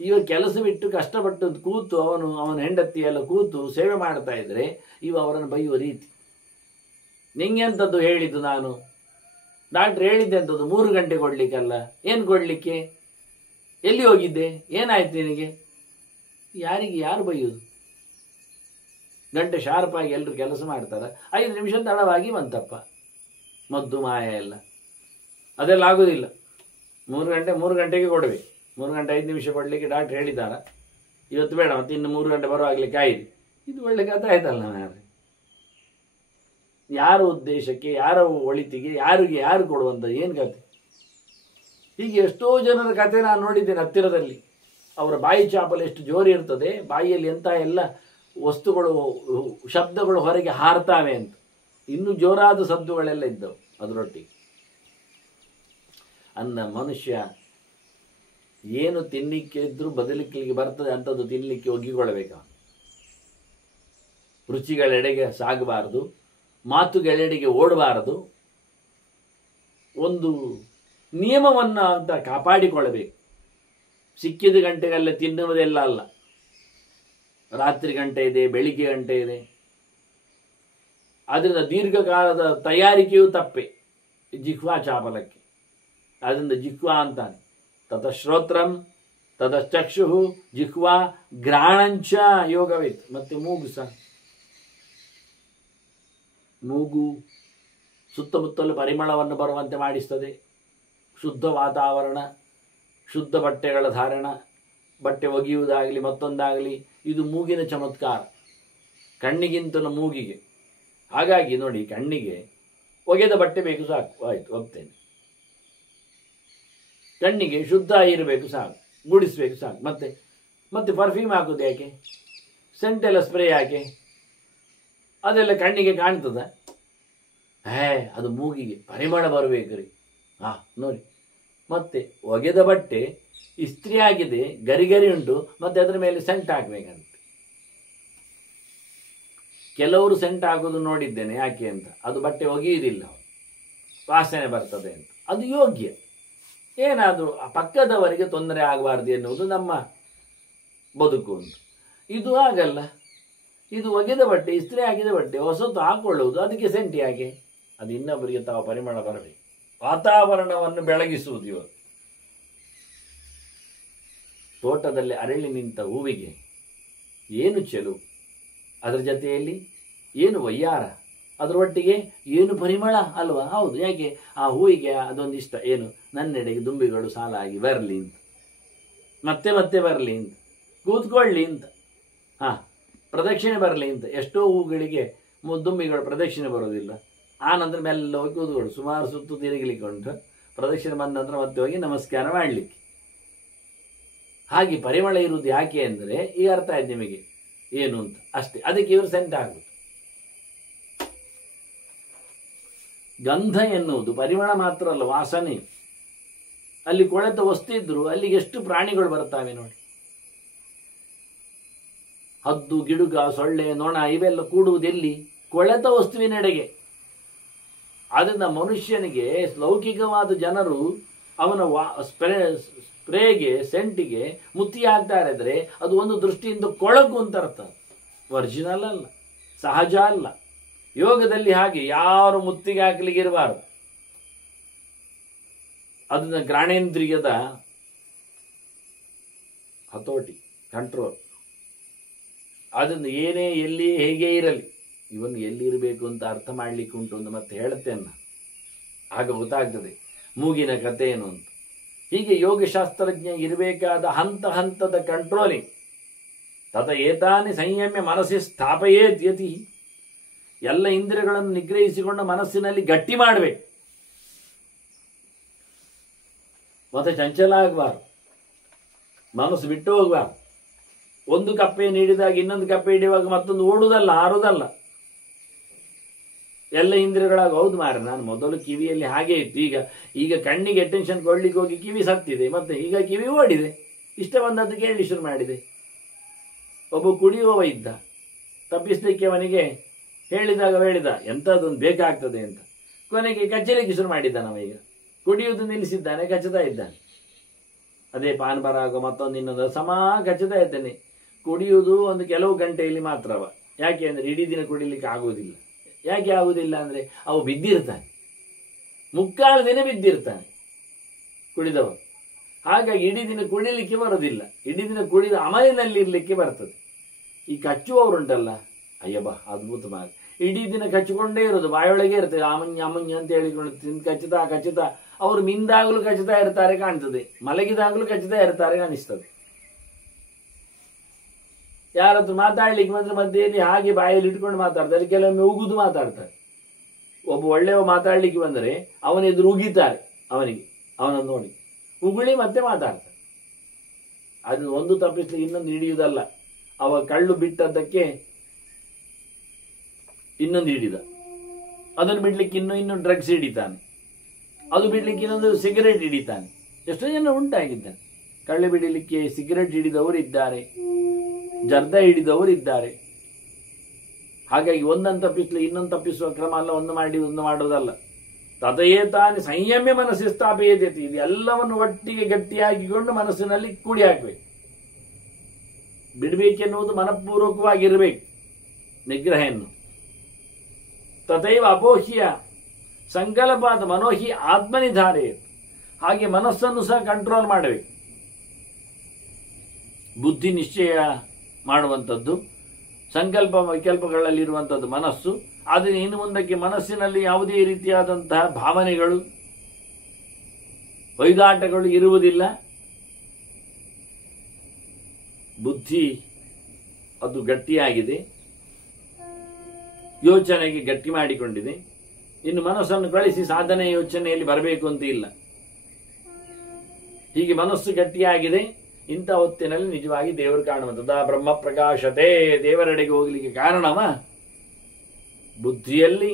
ಇವ ಕೆಲಸ ಬಿಟ್ಟು ಕಷ್ಟಪಟ್ಟು ಕೂತು ಅವನ ಹೆಂಡತಿ ಎಲ್ಲ ಕೂತು ಸೇವೆ ಮಾಡ್ತಾ ಇದ್ರೆ ಇವ ಅವರನ್ನು ಬೈಯುವ ರೀತಿ. ನಿಂಗೆಂಥದ್ದು ಹೇಳಿದ್ದು ನಾನು, ಡಾಕ್ಟ್ರ್ ಹೇಳಿದ್ದೆ ಅಂತದ್ದು 3 ಗಂಟೆ ಕೊಡ್ಲಿಕ್ಕಲ್ಲ. ಏನು ಕೊಡ್ಲಿಕ್ಕೆ? ಎಲ್ಲಿ ಹೋಗಿದ್ದೆ? ಏನಾಯ್ತು ನಿನಗೆ? ಯಾರು ಬೈಯೋದು? ಗಂಟೆ ಶಾರ್ಪಾಗಿ ಎಲ್ಲರೂ ಕೆಲಸ ಮಾಡ್ತಾರೆ, 5 ನಿಮಿಷ ತಡವಾಗಿ ಬಂತಪ್ಪ, ಮದ್ದು ಮಾಯ ಎಲ್ಲ. ಅದೆಲ್ಲ ಆಗೋದಿಲ್ಲ. 3 ಗಂಟೆಗೆ ಕೊಡಬೇಕು. 3 ಗಂಟೆ 5 ನಿಮಿಷ ಕೊಡಲಿಕ್ಕೆ ಡಾಕ್ಟ್ರ್ ಹೇಳಿದಾರ. ಇವತ್ತು ಬೇಡ, ಮತ್ತೆ ಇನ್ನು 3 ಗಂಟೆ ಬರುವಾಗಲಿಕ್ಕೆ ಆಯಿತು. ಇದು ಒಳ್ಳೆ ಕಥೆ ಆಯ್ತಲ್ಲ ಯಾರು? ಯಾರ ಉದ್ದೇಶಕ್ಕೆ, ಯಾರ ಒಳಿತಿಗೆ, ಯಾರು ಕೊಡುವಂಥ ಏನು ಕತೆ? ಹೀಗೆ ಎಷ್ಟೋ ಜನರ ಕತೆ ನಾನು ನೋಡಿದ್ದೇನೆ ಹತ್ತಿರದಲ್ಲಿ. ಅವರ ಬಾಯಿ ಚಾಪಲು ಎಷ್ಟು ಜೋರು ಇರ್ತದೆ, ಬಾಯಿಯಲ್ಲಿ ಎಂಥ ಎಲ್ಲ ವಸ್ತುಗಳು, ಶಬ್ದಗಳು ಹೊರಗೆ ಹಾರ್ತಾವೆ ಅಂತ. ಇನ್ನೂ ಜೋರಾದ ಶಬ್ದಗಳೆಲ್ಲ ಇದ್ದವು ಅದರೊಟ್ಟಿಗೆ. ಮನುಷ್ಯ ಏನು ತಿನ್ನಲಿಕ್ಕೆ ಇದ್ರೂ ಬದಲಿಕ್ಕೆ ಬರ್ತದೆ ಅಂಥದ್ದು ತಿನ್ನಲಿಕ್ಕೆ ಒಗ್ಗಿಕೊಳ್ಳಬೇಕು. ರುಚಿಗಳೆಡೆಗೆ ಸಾಗಬಾರದು, ಮಾತುಗಳೆಡೆಗೆ ಓಡಬಾರದು. ಒಂದು ನಿಯಮವನ್ನು ಅಂತ ಕಾಪಾಡಿಕೊಳ್ಳಬೇಕು. ಸಿಕ್ಕಿದ ಗಂಟೆಗಲ್ಲೇ ತಿನ್ನುವುದೆಲ್ಲ ಅಲ್ಲ. ರಾತ್ರಿ ಗಂಟೆ ಇದೆ, ಬೆಳಿಗ್ಗೆ ಗಂಟೆ ಇದೆ. ಅದರಿಂದ ದೀರ್ಘಕಾಲದ ತಯಾರಿಕೆಯೂ ತಪ್ಪೆ ಜಿಹ್ವಾ ಚಾಪಲಕ್ಕೆ. ಅದರಿಂದ ಜಿಹ್ವಾ ಅಂತಾನೆ. ತತಶ್ರೋತ್ರಂ ತತಶ್ಚಕ್ಷು ಜಿಹ್ವಾ ಗ್ರಾಣಂಚ ಯೋಗವಿತ್ತು. ಮತ್ತೆ ಮೂಗು ಸಹ. ಮೂಗು ಸುತ್ತಮುತ್ತಲು ಪರಿಮಳವನ್ನು ಬರುವಂತೆ ಮಾಡಿಸ್ತದೆ. ಶುದ್ಧ ವಾತಾವರಣ, ಶುದ್ಧ ಬಟ್ಟೆಗಳ ಧಾರಣ, ಬಟ್ಟೆ ಒಗೆಯುವುದಾಗಲಿ ಮತ್ತೊಂದಾಗಲಿ, ಇದು ಮೂಗಿನ ಚಮತ್ಕಾರ. ಕಣ್ಣಿಗಿಂತಲೂ ಮೂಗಿಗೆ. ಹಾಗಾಗಿ ನೋಡಿ, ಕಣ್ಣಿಗೆ ಒಗೆದ ಬಟ್ಟೆ ಬೇಕು, ಸಾಕು, ಆಯ್ತು ಒಗ್ತೇನೆ. ಕಣ್ಣಿಗೆ ಶುದ್ಧ ಇರಬೇಕು, ಸಾಕು, ಗುಡಿಸ್ಬೇಕು, ಸಾಕು. ಮತ್ತೆ ಪರ್ಫ್ಯೂಮ್ ಹಾಕೋದು ಯಾಕೆ? ಸೆಂಟೆಲ್ಲ ಸ್ಪ್ರೇ ಯಾಕೆ? ಅದೆಲ್ಲ ಕಣ್ಣಿಗೆ ಕಾಣ್ತದ? ಅದು ಮೂಗಿಗೆ ಪರಿಮಳ ಬರಬೇಕು ರೀ. ನೋಡಿ, ಮತ್ತೆ ಒಗೆದ ಬಟ್ಟೆ ಇಸ್ತ್ರಿ ಆಗಿದೆ, ಗರಿ ಉಂಟು, ಮತ್ತೆ ಅದರ ಮೇಲೆ ಸೆಂಟ್ ಹಾಕ್ಬೇಕಂತೆ. ಕೆಲವರು ಸೆಂಟ್ ಹಾಕೋದು ನೋಡಿದ್ದೇನೆ. ಯಾಕೆ ಅಂತ? ಅದು ಬಟ್ಟೆ ಒಗೆಯುವುದಿಲ್ಲ, ವಾಸನೆ ಬರ್ತದೆ ಅಂತ. ಅದು ಯೋಗ್ಯ. ಏನಾದರೂ ಪಕ್ಕದವರಿಗೆ ತೊಂದರೆ ಆಗಬಾರ್ದು ಎನ್ನುವುದು ನಮ್ಮ ಬದುಕು ಅಂತ. ಇದು ಆಗಲ್ಲ. ಇದು ಒಗೆದ ಬಟ್ಟೆ, ಇಸ್ತ್ರಿ ಹಾಕಿದ ಬಟ್ಟೆ ಹೊಸತು ಹಾಕೊಳ್ಳುವುದು, ಅದಕ್ಕೆ ಸೆಂಟ್ ಯಾಕೆ? ಅದು ಇನ್ನೊಬ್ಬರಿಗೆ ತಾವು ಪರಿಮಳ ಬರಬೇಕು. ವಾತಾವರಣವನ್ನು ಬೆಳಗಿಸುವುದು. ಇವರು ತೋಟದಲ್ಲಿ ಅರಳಿ ನಿಂತ ಹೂವಿಗೆ ಏನು ಚೆಲುವು, ಅದರ ಜೊತೆಯಲ್ಲಿ ಏನು ವಯ್ಯಾರ, ಅದರೊಟ್ಟಿಗೆ ಏನು ಪರಿಮಳ ಅಲ್ವಾ? ಹೌದು. ಯಾಕೆ? ಆ ಹೂವಿಗೆ ಅದೊಂದು ಇಷ್ಟ. ಏನು? ನನ್ನೆಡೆಗೆ ದುಂಬಿಗಳು ಸಾಲಾಗಿ ಬರಲಿ ಅಂತ, ಮತ್ತೆ ಬರಲಿ ಅಂತ, ಕೂತ್ಕೊಳ್ಳಿ ಅಂತ, ಪ್ರದಕ್ಷಿಣೆ ಬರಲಿ ಅಂತ. ಎಷ್ಟೋ ಹೂಗಳಿಗೆ ದುಂಬಿಗಳು ಪ್ರದಕ್ಷಿಣೆ ಬರೋದಿಲ್ಲ. ಆ ನಂತರ ಮೆಲ್ಲ ಹೋಗಿ ಕೂತ್ಕೊಳ್ಳು, ಸುಮಾರು ಸುತ್ತು ತಿರುಗಲಿಕ್ಕೆ ಉಂಟು. ಪ್ರದಕ್ಷಿಣೆ ಬಂದ ನಂತರ ಮತ್ತೆ ಹೋಗಿ ನಮಸ್ಕಾರ ಮಾಡಲಿಕ್ಕೆ. ಹಾಗೆ ಪರಿಮಳ ಇರುವುದು ಯಾಕೆ ಅಂದರೆ, ಈಗ ಅರ್ಥ ಆಯ್ತು ನಿಮಗೆ ಏನು ಅಂತ ಅಷ್ಟೇ. ಅದಕ್ಕೆ ಇವರು ಸೆಂಟ್ ಆಗುದು. ಗಂಧ ಎನ್ನುವುದು ಪರಿಮಳ ಮಾತ್ರ ಅಲ್ಲ, ವಾಸನೆ. ಅಲ್ಲಿ ಕೊಳೆತ ವಸ್ತು ಇದ್ರು ಅಲ್ಲಿಗೆ ಎಷ್ಟು ಪ್ರಾಣಿಗಳು ಬರ್ತಾವೆ ನೋಡಿ. ಹದ್ದು, ಗಿಡುಗ, ಸೊಳ್ಳೆ, ನೊಣ ಇವೆಲ್ಲ ಕೂಡುವುದೆಲ್ಲಿ? ಕೊಳೆತ ವಸ್ತುವಿನೆಡೆಗೆ. ಆದ್ದರಿಂದ ಮನುಷ್ಯನಿಗೆ ಲೌಕಿಕವಾದ ಜನರು ಅವನ ಸ್ಪ್ರೇಗೆ, ಸೆಂಟಿಗೆ ಮುತ್ತಿ ಹಾಕ್ತಾರೆ ಅಂದರೆ ಅದು ಒಂದು ದೃಷ್ಟಿಯಿಂದ ಕೊಳಕು ಅಂತ ಅರ್ಥ. ಒರಿಜಿನಲ್ ಅಲ್ಲ, ಸಹಜ ಅಲ್ಲ. ಯೋಗದಲ್ಲಿ ಹಾಗೆ ಯಾರು ಮುತ್ತಿಗೆ ಹಾಕಲಿಕ್ಕೆ ಇರಬಾರದು. ಅದನ್ನ ಗ್ರಾಣೇಂದ್ರಿಯದ ಹತೋಟಿ, ಕಂಟ್ರೋಲ್. ಅದನ್ನು ಏನೇ ಎಲ್ಲಿ ಹೇಗೆ ಇರಲಿ, ಇವನು ಎಲ್ಲಿ ಇರಬೇಕು ಅಂತ ಅರ್ಥ ಮಾಡಲಿಕ್ಕೆ ಉಂಟು ಅಂತ ಮತ್ತೆ ಹೇಳುತ್ತೇನೆ. ಆಗ ಗೊತ್ತಾಗ್ತದೆ ಮೂಗಿನ ಕಥೆ ಏನು ಅಂತ. ಹೀಗೆ ಯೋಗಶಾಸ್ತ್ರಜ್ಞ ಇರಬೇಕಾದ ಹಂತದ ಕಂಟ್ರೋಲಿಂಗ್. ತತ ಏತಾನಿ ಸಂಯಮ್ಯ ಮನಸ್ಸಿ ಸ್ಥಾಪಯೇತ್ ಯತಿ. ಎಲ್ಲ ಇಂದ್ರಿಯಗಳನ್ನು ನಿಗ್ರಹಿಸಿಕೊಂಡು ಮನಸ್ಸಿನಲ್ಲಿ ಗಟ್ಟಿ ಮಾಡಬೇಕು. ಮತ್ತೆ ಚಂಚಲ ಆಗಬಾರ್ದು, ಮನಸ್ಸು ಬಿಟ್ಟು ಹೋಗಬಾರ್ದು. ಒಂದು ಕಪ್ಪೆ ನೀಡಿದಾಗ ಇನ್ನೊಂದು ಕಪ್ಪೆ ಹಿಡಿಯುವಾಗ ಮತ್ತೊಂದು ಓಡುವುದಲ್ಲ, ಹಾರುವುದಲ್ಲ. ಎಲ್ಲ ಇಂದ್ರಿಯಗಳಾಗ ಹೌದು ಮಾರ, ನಾನು ಮೊದಲು ಕಿವಿಯಲ್ಲಿ ಹಾಗೆ ಇತ್ತು, ಈಗ ಕಣ್ಣಿಗೆ ಅಟೆನ್ಷನ್ ಕೊಡ್ಲಿಕ್ಕೆ ಹೋಗಿ ಕಿವಿ ಸತ್ತಿದೆ, ಮತ್ತೆ ಈಗ ಕಿವಿ ಓಡಿದೆ, ಇಷ್ಟ ಬಂದದ್ದು ಕೇಳಿ ಶುರು ಮಾಡಿದೆ. ಒಬ್ಬ ಕುಡಿಯುವವ ಇದ್ದ, ತಪ್ಪಿಸ್ಲಿಕ್ಕೆ ಅವನಿಗೆ ಹೇಳಿದ ಎಂಥದ್ದೊಂದು ಬೇಕಾಗ್ತದೆ ಅಂತ. ಕೊನೆಗೆ ಕಚ್ಚಲಿಕ್ಕೆ ಶುರು ಮಾಡಿದ್ದಾನವ. ಈಗ ಕುಡಿಯುವುದು ನಿಲ್ಲಿಸಿದ್ದಾನೆ, ಕಚ್ಚುತ್ತಾ ಇದ್ದಾನೆ. ಅದೇ ಪಾನ್ ಬರಾಗ ಮತ್ತೊಂದು ಇನ್ನೊಂದು ಸಮ ಕಚ್ಚುತ್ತಾ ಇದ್ದಾನೆ. ಕುಡಿಯುವುದು ಒಂದು ಕೆಲವು ಗಂಟೆಯಲ್ಲಿ ಮಾತ್ರವ. ಯಾಕೆ ಅಂದರೆ ಇಡೀ ದಿನ ಕುಡಿಲಿಕ್ಕೆ ಆಗುವುದಿಲ್ಲ. ಯಾಕೆ ಆಗುವುದಿಲ್ಲ ಅಂದರೆ ಅವು ಬಿದ್ದಿರ್ತಾನೆ. ಮುಕ್ಕಾಲು ದಿನ ಬಿದ್ದಿರ್ತಾನೆ ಕುಡಿದವ. ಹಾಗಾಗಿ ಇಡೀ ದಿನ ಕುಡಿಲಿಕ್ಕೆ ಬರೋದಿಲ್ಲ, ಇಡೀ ದಿನ ಕುಡಿದ ಅಮಲಿನಲ್ಲಿ ಇರಲಿಕ್ಕೆ ಬರ್ತದೆ. ಈ ಕಚ್ಚುವವರುಂಟಲ್ಲ, ಅಯ್ಯಬ್ಬ ಅದ್ಭುತ ಮಾರ್ಗ, ಇಡೀ ದಿನ ಕಚ್ಚಿಕೊಂಡೇ ಇರೋದು, ಬಾಯೊಳಗೆ ಇರ್ತದೆ, ಅಮಂಜ ಅಮಂಜ ಅಂತ ಹೇಳಿಕೊಂಡು ತಿಂದು ಕಚ್ಚುತ್ತಾ ಅವರು ಮಿಂದಾಗಲೂ ಕಚ್ಚುತ್ತಾ ಇರ್ತಾರೆ ಕಾಣ್ತದೆ, ಮಲಗಿದಾಗಲೂ ಕಚ್ಚುತ್ತಾ ಇರ್ತಾರೆ ಕಾಣಿಸ್ತದೆ. ಯಾರತ್ರ ಮಾತಾಡ್ಲಿಕ್ಕೆ ಬಂದ್ರೆ ಮಧ್ಯೆಯಲ್ಲಿ ಹಾಗೆ ಬಾಯಲ್ಲಿ ಇಟ್ಕೊಂಡು ಮಾತಾಡ್ತಾರೆ, ಕೆಲವೊಮ್ಮೆ ಉಗುದು ಮಾತಾಡ್ತಾರೆ. ಒಬ್ಬ ಒಳ್ಳೆಯವ ಮಾತಾಡ್ಲಿಕ್ಕೆ ಬಂದರೆ ಅವನ ಎದುರು ಉಗಿತಾರೆ, ಅವನನ್ನು ನೋಡಿ ಉಗುಳಿ ಮತ್ತೆ ಮಾತಾಡ್ತಾರೆ. ಅದು ಒಂದು ತಪ್ಪಿಸ್ಲಿಕ್ಕೆ ಇನ್ನೊಂದು ಹಿಡಿಯುವುದಲ್ಲ. ಅವ ಕಳ್ಳು ಬಿಟ್ಟದ್ದಕ್ಕೆ ಇನ್ನೊಂದು ಹಿಡಿದ, ಅದನ್ನು ಬಿಡ್ಲಿಕ್ಕೆ ಇನ್ನೂ ಡ್ರಗ್ಸ್ ಹಿಡಿತಾನೆ, ಅದು ಬಿಡ್ಲಿಕ್ಕೆ ಇನ್ನೊಂದು ಸಿಗರೇಟ್ ಹಿಡಿತಾನೆ. ಎಷ್ಟೋ ಜನ ಉಂಟಾಗಿದ್ದಾನೆ. ಕಳ್ಳು ಬಿಡಲಿಕ್ಕೆ ಸಿಗರೇಟ್ ಹಿಡಿದವರು ಇದ್ದಾರೆ, ಜರ್ದ ಹಿಡಿದವರು ಇದ್ದಾರೆ. ಹಾಗಾಗಿ ಒಂದನ್ನು ತಪ್ಪಿಸ್ಲಿ ಇನ್ನೊಂದು ತಪ್ಪಿಸುವ ಕ್ರಮ ಅಲ್ಲ, ಒಂದು ಮಾಡೋದಲ್ಲ. ತದಯೇ ತಾನೇ ಸಂಯಮ್ಯ ಮನಸ್ಸು ಸ್ಥಾಪಯತಿ, ಇದು ಎಲ್ಲವನ್ನು ಒಟ್ಟಿಗೆ ಗಟ್ಟಿಯಾಗಿಕೊಂಡು ಮನಸ್ಸಿನಲ್ಲಿ ಕೂಡಿ ಹಾಕಬೇಕು. ಬಿಡಬೇಕೆನ್ನುವುದು ಮನಪೂರ್ವಕವಾಗಿರಬೇಕು ನಿಗ್ರಹವನ್ನು. ತಥೈವ ಅಪೋಹ್ಯ ಸಂಕಲ್ಪಾದ ಮನೋಹಿ ಆತ್ಮನಿಧಾರೆ, ಹಾಗೆ ಮನಸ್ಸನ್ನು ಸಹ ಕಂಟ್ರೋಲ್ ಮಾಡಬೇಕು. ಬುದ್ಧಿ ನಿಶ್ಚಯ ಮಾಡುವಂಥದ್ದು, ಸಂಕಲ್ಪ ವಿಕಲ್ಪಗಳಲ್ಲಿರುವಂಥದ್ದು ಮನಸ್ಸು. ಆದರೆ ಇನ್ನು ಮುಂದಕ್ಕೆ ಮನಸ್ಸಿನಲ್ಲಿ ಯಾವುದೇ ರೀತಿಯಾದಂತಹ ಭಾವನೆಗಳು ವೈದಾಟಗಳು ಇರುವುದಿಲ್ಲ. ಬುದ್ಧಿ ಅದು ಗಟ್ಟಿಯಾಗಿದೆ, ಯೋಚನೆಗೆ ಗಟ್ಟಿ ಮಾಡಿಕೊಂಡಿದೆ. ಇನ್ನು ಮನಸ್ಸನ್ನು ಕಳಿಸಿ ಸಾಧನೆ ಯೋಚನೆಯಲ್ಲಿ ಬರಬೇಕು ಅಂತ ಇಲ್ಲ. ಹೀಗೆ ಮನಸ್ಸು ಗಟ್ಟಿಯಾಗಿದೆ. ಇಂಥ ಹೊತ್ತಿನಲ್ಲಿ ನಿಜವಾಗಿ ದೇವರು ಕಾಣುವಂಥದ್ದು. ಬ್ರಹ್ಮ ಪ್ರಕಾಶತೆ, ದೇವರೆಡೆಗೆ ಹೋಗಲಿಕ್ಕೆ ಕಾರಣವ ಬುದ್ಧಿಯಲ್ಲಿ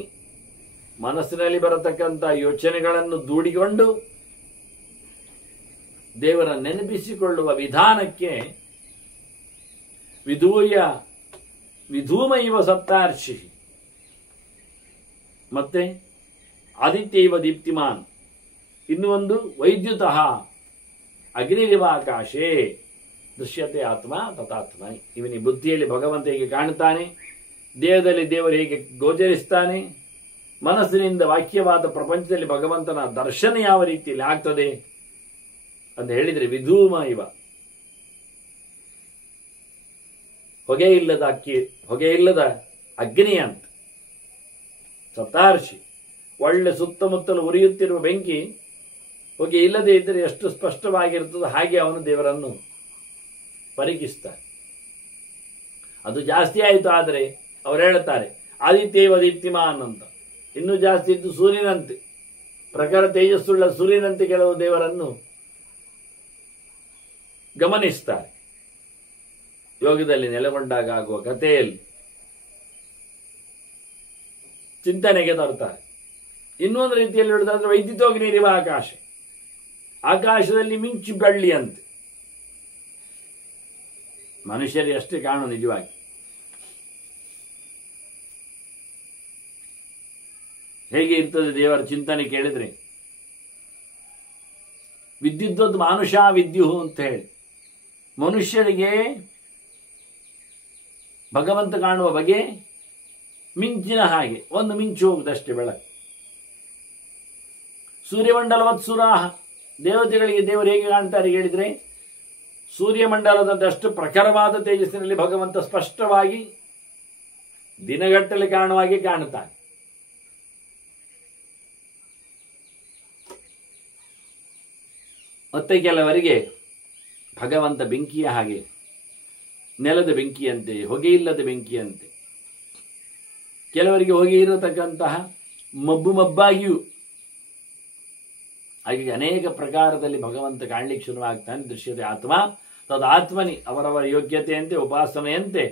ಮನಸ್ಸಿನಲ್ಲಿ ಬರತಕ್ಕಂಥ ಯೋಚನೆಗಳನ್ನು ದೂಡಿಕೊಂಡು ದೇವರ ನೆನಪಿಸಿಕೊಳ್ಳುವ ವಿಧಾನಕ್ಕೆ ವಿಧೂಮೈವ ಸಪ್ತಾರ್ಷಿ, ಮತ್ತೆ ಆದಿತ್ಯೈವ ದೀಪ್ತಿಮಾನ್, ಇನ್ನು ಒಂದು ವೈದ್ಯುತಃ ಅಗ್ನಿರಿವಾಕಾಶೇ ದೃಶ್ಯತೆ ಆತ್ಮ ತಥಾತ್ಮ. ಇವನಿ ಬುದ್ಧಿಯಲ್ಲಿ ಭಗವಂತ ಹೇಗೆ ಕಾಣುತ್ತಾನೆ, ದೇಹದಲ್ಲಿ ದೇವರು ಹೇಗೆ ಗೋಚರಿಸ್ತಾನೆ, ಮನಸ್ಸಿನಿಂದ ವಾಕ್ಯವಾದ ಪ್ರಪಂಚದಲ್ಲಿ ಭಗವಂತನ ದರ್ಶನ ಯಾವ ರೀತಿಯಲ್ಲಿ ಆಗ್ತದೆ ಅಂತ ಹೇಳಿದರೆ ವಿಧೂಮ ಇವ, ಹೊಗೆ ಇಲ್ಲದ ಅಗ್ನಿ ಅಂತ. ಸಪ್ತಾರ್ಷಿ, ಒಳ್ಳೆ ಸುತ್ತಮುತ್ತಲು ಉರಿಯುತ್ತಿರುವ ಬೆಂಕಿ ಹೊಗೆ ಇಲ್ಲದೆ ಇದ್ದರೆ ಎಷ್ಟು ಸ್ಪಷ್ಟವಾಗಿರ್ತದೆ ಹಾಗೆ ಅವನು ದೇವರನ್ನು ಪರೀಕ್ಷಿಸ್ತಾನೆ. ಅದು ಜಾಸ್ತಿ ಆಯಿತು ಆದರೆ ಅವರು ಹೇಳುತ್ತಾರೆ ಆದಿತ್ಯವ ದೀಪ್ತಿಮಾನ್ ಅಂತ. ಇನ್ನೂ ಜಾಸ್ತಿ ಇದ್ದು ಸೂರ್ಯನಂತೆ, ಪ್ರಖರ ತೇಜಸ್ಸುಳ್ಳ ಸೂರ್ಯನಂತೆ ಕೆಲವು ದೇವರನ್ನು ಗಮನಿಸ್ತಾರೆ. ಯೋಗದಲ್ಲಿ ನೆಲೆಗೊಂಡಾಗ ಆಗುವ ಕಥೆಯಲ್ಲಿ ಚಿಂತನೆಗೆ ತರುತ್ತಾರೆ. ಇನ್ನೊಂದು ರೀತಿಯಲ್ಲಿ ಹೇಳುವುದಾದ್ರೆ ವೈದ್ಯುತೋಗ್ನಿರಿವ ಆಕಾಶ, ಆಕಾಶದಲ್ಲಿ ಮಿಂಚು ಗಳ್ಳಿ ಅಂತೆ. ಮನುಷ್ಯರಿಗೆ ಅಷ್ಟೇ ಕಾಣು ನಿಜವಾಗಿ. ಹೇಗೆ ಇರ್ತದೆ ದೇವರ ಚಿಂತನೆ ಕೇಳಿದ್ರೆ, ವಿದ್ಯುದ್ವದ್ ಮಾನುಷ ವಿದ್ಯು ಅಂತ ಹೇಳಿ ಮನುಷ್ಯರಿಗೆ ಭಗವಂತ ಕಾಣುವ ಬಗೆ ಮಿಂಚಿನ ಹಾಗೆ, ಒಂದು ಮಿಂಚು ಹೋಗುದಷ್ಟೇ ಬೆಳಕು. ಸೂರ್ಯಮಂಡಲವತ್ಸುರಾಹ, ದೇವತೆಗಳಿಗೆ ದೇವರು ಹೇಗೆ ಕಾಣ್ತಾರೆ ಹೇಳಿದ್ರೆ, ಸೂರ್ಯಮಂಡಲದಂತೆ ಪ್ರಖರವಾದ ತೇಜಸ್ಸಿನಲ್ಲಿ ಭಗವಂತ ಸ್ಪಷ್ಟವಾಗಿ ದಿನಗಟ್ಟಲೆ ಕಾಣುವಾಗೆ ಕಾಣುತ್ತಾನೆ. ಮತ್ತೆ ಕೆಲವರಿಗೆ ಭಗವಂತ ಬೆಂಕಿಯ ಹಾಗೆ, ನೆಲದ ಬೆಂಕಿಯಂತೆ, ಹೊಗೆಯಿಲ್ಲದ ಬೆಂಕಿಯಂತೆ. ಕೆಲವರಿಗೆ ಹೊಗೆ ಇರತಕ್ಕಂತಹ ಮಬ್ಬಾಗಿಯೂ. ಹಾಗೆ ಅನೇಕ ಪ್ರಕಾರದಲ್ಲಿ ಭಗವಂತ ಕಾಣಲಿಕ್ಕೆ ಶುರುವಾಗ್ತಾನೆ. ದೃಶ್ಯತೆ ಆತ್ಮ ತದಾತ್ಮನಿ, ಅವರವರ ಯೋಗ್ಯತೆಯಂತೆ ಉಪಾಸನೆಯಂತೆ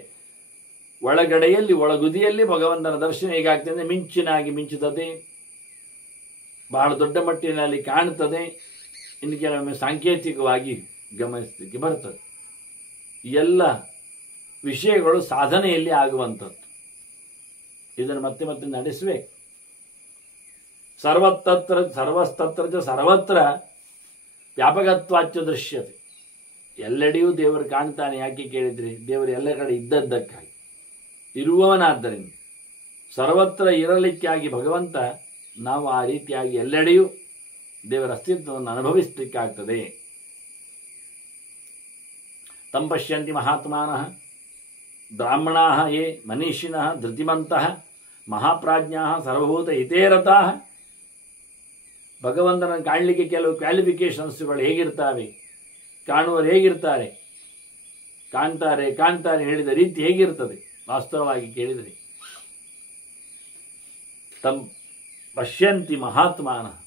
ಒಳಗಡೆಯಲ್ಲಿ ಒಳಗುದಿಯಲ್ಲಿ ಭಗವಂತನ ದರ್ಶನ ಹೇಗಾಗ್ತದೆ ಅಂದರೆ ಮಿಂಚಿನಾಗಿ ಮಿಂಚುತ್ತದೆ, ಬಹಳ ದೊಡ್ಡ ಮಟ್ಟಿನಲ್ಲಿ ಕಾಣುತ್ತದೆ. ಇನ್ನು ಕೆಲವೊಮ್ಮೆ ಸಾಂಕೇತಿಕವಾಗಿ ಗಮನಿಸಲಿಕ್ಕೆ ಬರ್ತದೆ. ಎಲ್ಲ ವಿಷಯಗಳು ಸಾಧನೆಯಲ್ಲಿ ಆಗುವಂಥದ್ದು. ಇದನ್ನು ಮತ್ತೆ ಮತ್ತೆ ನಡೆಸಬೇಕು. ಸರ್ವತ್ರ ವ್ಯಾಪಕತ್ವಾಚ್ಯ ದೃಶ್ಯತೆ, ಎಲ್ಲೆಡೆಯೂ ದೇವರು ಕಾಣ್ತಾನೆ. ಯಾಕೆ ಕೇಳಿದ್ರೆ, ದೇವರು ಎಲ್ಲ ಕಡೆ ಇದ್ದದ್ದಕ್ಕಾಗಿ, ಇರುವವನಾದ್ದರಿಂದ. ಸರ್ವತ್ರ ಇರಲಿಕ್ಕಾಗಿ ಭಗವಂತ ನಾವು ಆ ರೀತಿಯಾಗಿ ಎಲ್ಲೆಡೆಯೂ ದೇವರ ಅಸ್ತಿತ್ವವನ್ನು ಅನುಭವಿಸಲಿಕ್ಕಾಗ್ತದೆ. ತಂ ಪಶ್ಯಂತಿ ಮಹಾತ್ಮಾನಃ ಬ್ರಾಹ್ಮಣಾಃ ಯೇ ಮನೀಷಿಣಃ ಧೃತಿಮಂತಃ ಮಹಾಪ್ರಾಜ್ಞಾಃ ಸರ್ವಭೂತ ಹಿತೇರತಾಃ. ಭಗವಂತನನ್ನು ಕಾಣಲಿಕ್ಕೆ ಕೆಲವು ಕ್ವಾಲಿಫಿಕೇಶನ್ಸ್ಗಳು ಹೇಗಿರ್ತಾವೆ, ಕಾಣುವರು ಹೇಗಿರ್ತಾರೆ, ಕಾಣ್ತಾರೆ ಹೇಳಿದ ರೀತಿ ಹೇಗಿರ್ತದೆ ವಾಸ್ತವವಾಗಿ ಕೇಳಿದರೆ. ತಂ ಪಶ್ಯಂತಿ ಮಹಾತ್ಮಾನಃ,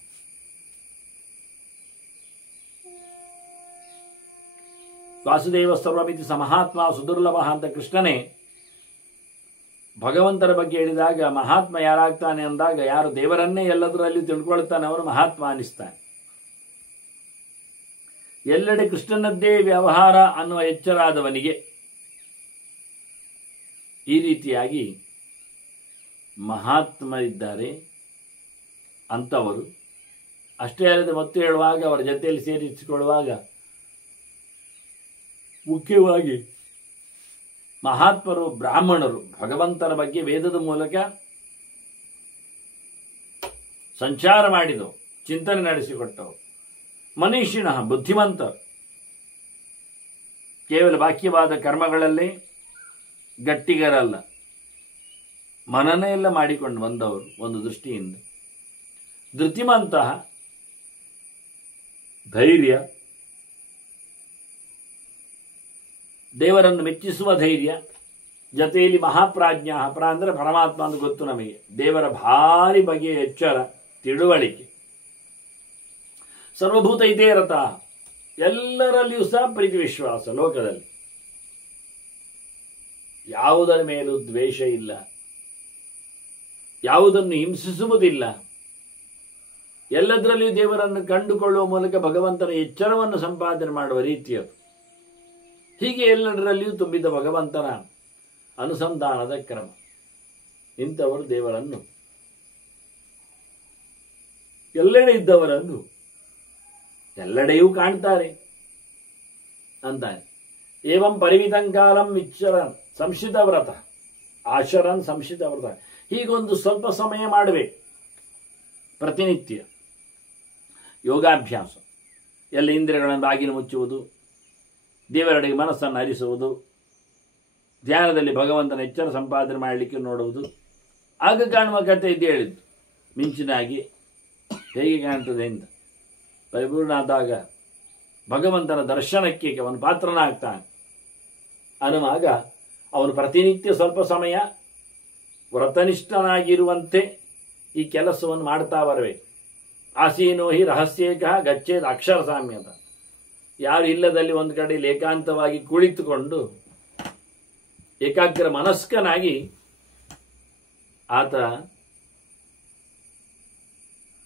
ವಾಸುದೇವ ಸರ್ವಮಿತಿ ಸ ಮಹಾತ್ಮ ಸುದುರ್ಲಭ ಅಂತ ಕೃಷ್ಣನೇ ಭಗವಂತರ ಬಗ್ಗೆ ಹೇಳಿದಾಗ ಮಹಾತ್ಮ ಯಾರಾಗ್ತಾನೆ ಅಂದಾಗ ಯಾರು ದೇವರನ್ನೇ ಎಲ್ಲದರಲ್ಲಿ ತಿಳ್ಕೊಳ್ತಾನೆ ಅವರು ಮಹಾತ್ಮ ಅನಿಸ್ತಾನೆ. ಎಲ್ಲೆಡೆ ಕೃಷ್ಣನದ್ದೇ ವ್ಯವಹಾರ ಅನ್ನುವ ಎಚ್ಚರಾದವನಿಗೆ ಈ ರೀತಿಯಾಗಿ ಮಹಾತ್ಮರಿದ್ದಾರೆ ಅಂಥವರು. ಅಷ್ಟೇ ಅಲ್ಲದೆ ಮತ್ತು ಹೇಳುವಾಗ ಅವರ ಜೊತೆಯಲ್ಲಿ ಸೇರಿಸಿಕೊಳ್ಳುವಾಗ ಮುಖ್ಯವಾಗಿ ಮಹಾತ್ಮರು ಬ್ರಾಹ್ಮಣರು ಭಗವಂತನ ಬಗ್ಗೆ ವೇದದ ಮೂಲಕ ಸಂಚಾರ ಮಾಡಿದವು, ಚಿಂತನೆ ನಡೆಸಿಕೊಟ್ಟವು. ಮನೀಷಿಣ ಬುದ್ಧಿವಂತರು, ಕೇವಲ ಬಾಕ್ಯವಾದ ಕರ್ಮಗಳಲ್ಲೇ ಗಟ್ಟಿಗರಲ್ಲ, ಮನನ ಎಲ್ಲ ಮಾಡಿಕೊಂಡು ಬಂದವರು ಒಂದು ದೃಷ್ಟಿಯಿಂದ. ಧೃತಿಮಂತಹ ಧೈರ್ಯ, ದೇವರನ್ನು ಮೆಚ್ಚಿಸುವ ಧೈರ್ಯ, ಜೊತೆಯಲ್ಲಿ ಮಹಾಪ್ರಾಜ್ಞ, ಅಪರ ಅಂದರೆ ಪರಮಾತ್ಮ ಅಂತ ಗೊತ್ತು ನಮಗೆ, ದೇವರ ಭಾರಿ ಬಗೆಯ ಎಚ್ಚರ ತಿಳುವಳಿಕೆ. ಸರ್ವಭೂತ ಇದೇ ರಥ, ಎಲ್ಲರಲ್ಲಿಯೂ ಸಹ ಪ್ರೀತಿ ವಿಶ್ವಾಸ. ಲೋಕದಲ್ಲಿ ಯಾವುದರ ಮೇಲೂ ದ್ವೇಷ ಇಲ್ಲ, ಯಾವುದನ್ನು ಹಿಂಸಿಸುವುದಿಲ್ಲ, ಎಲ್ಲದರಲ್ಲಿಯೂ ದೇವರನ್ನು ಕಂಡುಕೊಳ್ಳುವ ಮೂಲಕ ಭಗವಂತನ ಎಚ್ಚರವನ್ನು ಸಂಪಾದನೆ ಮಾಡುವ ರೀತಿಯದು. ಹೀಗೆ ಎಲ್ಲದರಲ್ಲಿಯೂ ತುಂಬಿದ ಭಗವಂತನ ಅನುಸಂಧಾನದ ಕ್ರಮ. ಇಂಥವರು ದೇವರನ್ನು, ಎಲ್ಲೆಡೆ ಇದ್ದವರನ್ನು ಎಲ್ಲೆಡೆಯೂ ಕಾಣ್ತಾರೆ ಅಂತಾನೆ. ಏವಂ ಪರಿಮಿತಂಕಾಲಂ ವಿಚ್ಚರನ್ ಸಂಶಿತ ವ್ರತ ಆಚರನ್ ಸಂಶಿತ ವ್ರತ. ಹೀಗೊಂದು ಸ್ವಲ್ಪ ಸಮಯ ಮಾಡಬೇಕು ಪ್ರತಿನಿತ್ಯ ಯೋಗಾಭ್ಯಾಸ. ಎಲ್ಲ ಇಂದ್ರಿಯಗಳನ್ನು ಬಾಗಿಲು ಮುಚ್ಚುವುದು, ದೇವರೆಡೆಗೆ ಮನಸ್ಸನ್ನು ಹರಿಸುವುದು, ಧ್ಯಾನದಲ್ಲಿ ಭಗವಂತನ ಎಚ್ಚರ ಸಂಪಾದನೆ ಮಾಡಲಿಕ್ಕೆ ನೋಡುವುದು. ಆಗ ಕಾಣುವ ಕಥೆ ಇದು ಹೇಳಿದ್ದು, ಮಿಂಚಿನಾಗಿ ಹೇಗೆ ಕಾಣ್ತದೆ ಅಂತ. ಪರಿಪೂರ್ಣ ಆದಾಗ ಭಗವಂತನ ದರ್ಶನಕ್ಕೆ ಅವನು ಪಾತ್ರನಾಗ್ತಾನೆ ಅನ್ನುವಾಗ ಅವನು ಪ್ರತಿನಿತ್ಯ ಸ್ವಲ್ಪ ಸಮಯ ವ್ರತನಿಷ್ಠನಾಗಿರುವಂತೆ ಈ ಕೆಲಸವನ್ನು ಮಾಡ್ತಾ ಬರಬೇಕು. ಆಸೀನೋ ಹಿ ರಹಸ್ಯೇಕ ಗಚ್ಚೇದ ಅಕ್ಷರ ಸಾಮ್ಯತ. ಯಾರು ಇಲ್ಲದಲ್ಲಿ ಒಂದು ಕಡೆ ಏಕಾಂತವಾಗಿ ಕುಳಿತುಕೊಂಡು ಏಕಾಗ್ರ ಮನಸ್ಕನಾಗಿ ಆತ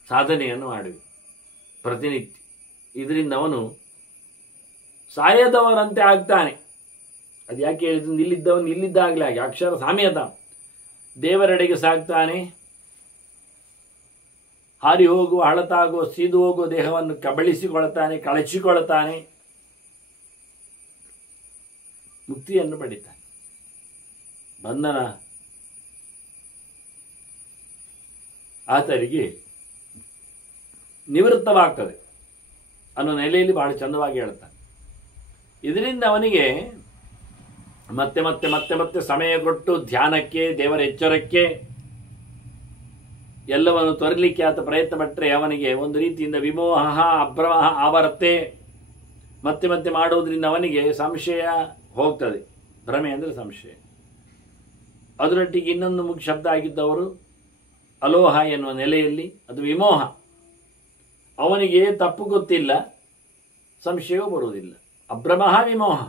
ಸಾಧನೆಯನ್ನು ಮಾಡಬೇಕು ಪ್ರತಿನಿತ್ಯ. ಇದರಿಂದ ಅವನು ಸಾಯದವರಂತೆ ಆಗ್ತಾನೆ. ಅದು ಯಾಕೆ ಹೇಳಿದ್ರು, ಇಲ್ಲಿದ್ದವನು ಇಲ್ಲಿದ್ದಾಗಲೇ ಆಗಿ ಅಕ್ಷರ ಸಾಮ್ಯತ, ದೇವರೆಡೆಗೆ ಸಾಗ್ತಾನೆ. ಹಾರಿ ಹೋಗುವ, ಹಳತಾಗುವ, ಸೀದು ಹೋಗುವ ದೇಹವನ್ನು ಕಬಳಿಸಿಕೊಳ್ತಾನೆ, ಕಳಚಿಕೊಳ್ತಾನೆ, ಮುಕ್ತಿಯನ್ನು ಪಡಿತಾನೆ. ಬಂಧನ ಆತರಿಗೆ ನಿವೃತ್ತವಾಗ್ತದೆ ಅನ್ನೋ ನೆಲೆಯಲ್ಲಿ ಬಹಳ ಚಂದವಾಗಿ ಹೇಳ್ತಾನೆ. ಇದರಿಂದ ಅವನಿಗೆ ಮತ್ತೆ ಮತ್ತೆ ಮತ್ತೆ ಮತ್ತೆ ಸಮಯ ಕೊಟ್ಟು ಧ್ಯಾನಕ್ಕೆ, ದೇವರ ಎಚ್ಚರಕ್ಕೆ ಎಲ್ಲವನ್ನು ತೊರಲಿಕ್ಕೆ ಆತ ಪ್ರಯತ್ನ ಪಟ್ಟರೆ ಅವನಿಗೆ ಒಂದು ರೀತಿಯಿಂದ ವಿಮೋಹ ಅಭ್ರಮಃ ಆವರತೆ. ಮತ್ತೆ ಮತ್ತೆ ಮಾಡುವುದರಿಂದ ಅವನಿಗೆ ಸಂಶಯ ಹೋಗ್ತದೆ. ಭ್ರಮೆ ಅಂದರೆ ಸಂಶಯ. ಅದರೊಟ್ಟಿಗೆ ಇನ್ನೊಂದು ಮುಖ್ಯ ಶಬ್ದ ಆಗಿದ್ದವರು ಅಲೋಹ ಎನ್ನುವ ನೆಲೆಯಲ್ಲಿ ಅದು ವಿಮೋಹ. ಅವನಿಗೆ ತಪ್ಪು ಗೊತ್ತಿಲ್ಲ, ಸಂಶಯವೂ ಬರುವುದಿಲ್ಲ. ಅಭ್ರಮಃ ವಿಮೋಹ,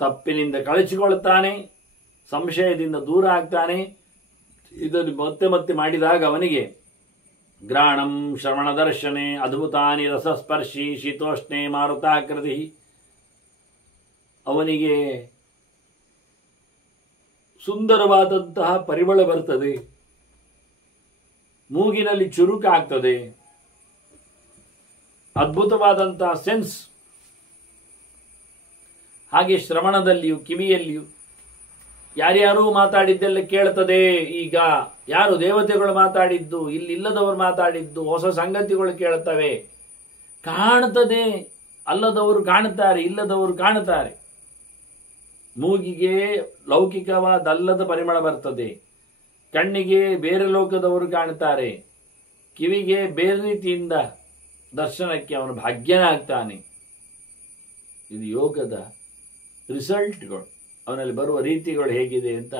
ತಪ್ಪಿನಿಂದ ಕಳಚಿಕೊಳ್ತಾನೆ, ಸಂಶಯದಿಂದ ದೂರ ಆಗ್ತಾನೆ. ಇದನ್ನು ಮತ್ತೆ ಮತ್ತೆ ಮಾಡಿದಾಗ ಅವನಿಗೆ ಗ್ರಾಣಂ ಶ್ರವಣ ದರ್ಶನೆ ಅದ್ಭುತಾನಿ ರಸಸ್ಪರ್ಶಿ ಶೀತೋಷ್ಣೆ ಮಾರುತಾಕೃತಿ. ಅವನಿಗೆ ಸುಂದರವಾದಂತಹ ಪರಿಮಳ ಬರ್ತದೆ, ಮೂಗಿನಲ್ಲಿ ಚುರುಕಾಗ್ತದೆ, ಅದ್ಭುತವಾದಂತಹ ಸೆನ್ಸ್. ಹಾಗೆ ಶ್ರವಣದಲ್ಲಿಯೂ ಕಿವಿಯಲ್ಲಿಯೂ ಯಾರ್ಯಾರೂ ಮಾತಾಡಿದ್ದೆಲ್ಲ ಕೇಳ್ತದೆ. ಈಗ ಯಾರು ದೇವತೆಗಳು ಮಾತಾಡಿದ್ದು, ಇಲ್ಲಿಲ್ಲದವರು ಮಾತಾಡಿದ್ದು, ಹೊಸ ಸಂಗತಿಗಳು ಕೇಳುತ್ತವೆ. ಕಾಣುತ್ತದೆ, ಅಲ್ಲದವರು ಕಾಣುತ್ತಾರೆ, ಇಲ್ಲದವರು ಕಾಣುತ್ತಾರೆ. ಮೂಗಿಗೆ ಲೌಕಿಕವಾದಲ್ಲದ ಪರಿಮಳ ಬರ್ತದೆ, ಕಣ್ಣಿಗೆ ಬೇರೆ ಲೋಕದವರು ಕಾಣುತ್ತಾರೆ, ಕಿವಿಗೆ ಬೇರೆ ರೀತಿಯಿಂದ ದರ್ಶನಕ್ಕೆ ಅವನು ಭಾಗ್ಯನಾಗ್ತಾನೆ. ಇದು ಯೋಗದ ರಿಸಲ್ಟ್ಗಳು. ಅವನಲ್ಲಿ ಬರುವ ರೀತಿಗಳು ಹೇಗಿದೆ ಅಂತ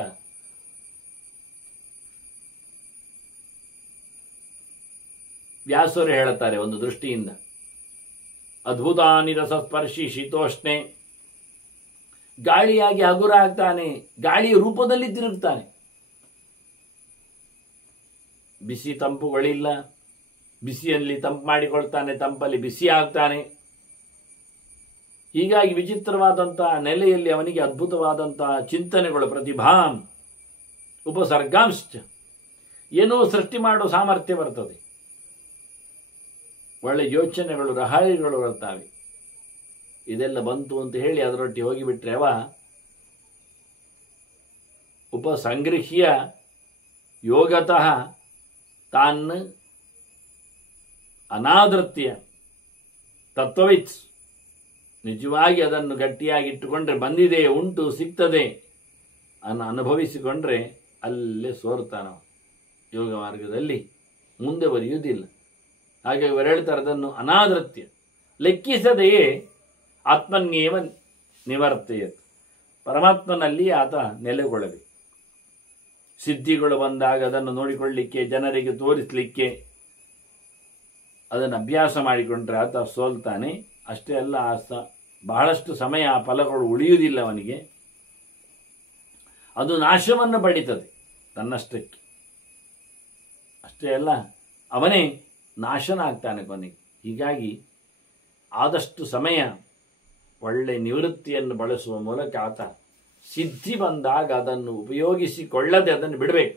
ವ್ಯಾಸರು ಹೇಳುತ್ತಾರೆ. ಒಂದು ದೃಷ್ಟಿಯಿಂದ ಅದ್ಭುತಾನಿ ರಸಸ್ಪರ್ಶಿ ಶೀತೋಷ್ಣೆ, ಗಾಳಿಯಾಗಿ ಹಗುರ ಆಗ್ತಾನೆ, ಗಾಳಿಯ ರೂಪದಲ್ಲಿ ತಿರುಗ್ತಾನೆ. ಬಿಸಿ ತಂಪುಗಳಿಲ್ಲ, ಬಿಸಿಯಲ್ಲಿ ತಂಪು ಮಾಡಿಕೊಳ್ತಾನೆ, ತಂಪಲ್ಲಿ ಬಿಸಿ ಆಗ್ತಾನೆ. ಹೀಗಾಗಿ ವಿಚಿತ್ರವಾದಂತಹ ನೆಲೆಯಲ್ಲಿ ಅವನಿಗೆ ಅದ್ಭುತವಾದಂತಹ ಚಿಂತನೆಗಳು, ಪ್ರತಿಭಾಂ ಉಪಸರ್ಗಾಂಶ, ಏನೋ ಸೃಷ್ಟಿ ಮಾಡೋ ಸಾಮರ್ಥ್ಯ ಬರ್ತದೆ. ಒಳ್ಳೆ ಯೋಚನೆಗಳು, ರಹಾಳಿಗಳು ಬರ್ತವೆ. ಇದೆಲ್ಲ ಬಂತು ಅಂತ ಹೇಳಿ ಅದರೊಟ್ಟಿಗೆ ಹೋಗಿಬಿಟ್ರೆ ಅವ ಉಪಸಂಗೃಹ್ಯ ಯೋಗತಃ ತಾನ್ ಅನಾದೃತ್ಯ ತತ್ವವಿತ್, ನಿಜವಾಗಿ ಅದನ್ನು ಗಟ್ಟಿಯಾಗಿ ಇಟ್ಟುಕೊಂಡ್ರೆ ಬಂದಿದೆ, ಉಂಟು, ಸಿಗ್ತದೆ ಅನ್ನು ಅನುಭವಿಸಿಕೊಂಡ್ರೆ ಅಲ್ಲೇ ಸೋರ್ತಾನ. ಯೋಗ ಮಾರ್ಗದಲ್ಲಿ ಮುಂದೆ ಬರೆಯುವುದಿಲ್ಲ. ಹಾಗೆ ಇವರು ಹೇಳ್ತಾರೆ, ಅದನ್ನು ಅನಾದೃತ್ಯ ಲೆಕ್ಕಿಸದೆಯೇ ಆತ್ಮನ್ಯೇವ ನಿವರ್ತಯತ್, ಪರಮಾತ್ಮನಲ್ಲಿ ಆತ ನೆಲೆಗೊಳ್ಳಬೇಕು. ಸಿದ್ಧಿಗಳು ಬಂದಾಗ ಅದನ್ನು ನೋಡಿಕೊಳ್ಳಲಿಕ್ಕೆ, ಜನರಿಗೆ ತೋರಿಸಲಿಕ್ಕೆ ಅದನ್ನು ಅಭ್ಯಾಸ ಮಾಡಿಕೊಂಡ್ರೆ ಆತ ಸೋಲ್ತಾನೆ. ಅಷ್ಟೇ ಅಲ್ಲ, ಬಹಳಷ್ಟು ಸಮಯ ಆ ಫಲಗಳು ಉಳಿಯುವುದಿಲ್ಲ ಅವನಿಗೆ. ಅದು ನಾಶವನ್ನು ಪಡಿತದೆ ತನ್ನಷ್ಟಕ್ಕೆ. ಅಷ್ಟೇ ಅಲ್ಲ, ಅವನೇ ನಾಶನ ಆಗ್ತಾನೆ ಕೊನೆಗೆ. ಹೀಗಾಗಿ ಆದಷ್ಟು ಸಮಯ ಒಳ್ಳೆ ನಿವೃತ್ತಿಯನ್ನು ಬಳಸುವ ಮೂಲಕ ಆತ ಸಿದ್ಧಿ ಬಂದಾಗ ಅದನ್ನು ಉಪಯೋಗಿಸಿಕೊಳ್ಳದೆ ಅದನ್ನು ಬಿಡಬೇಕು.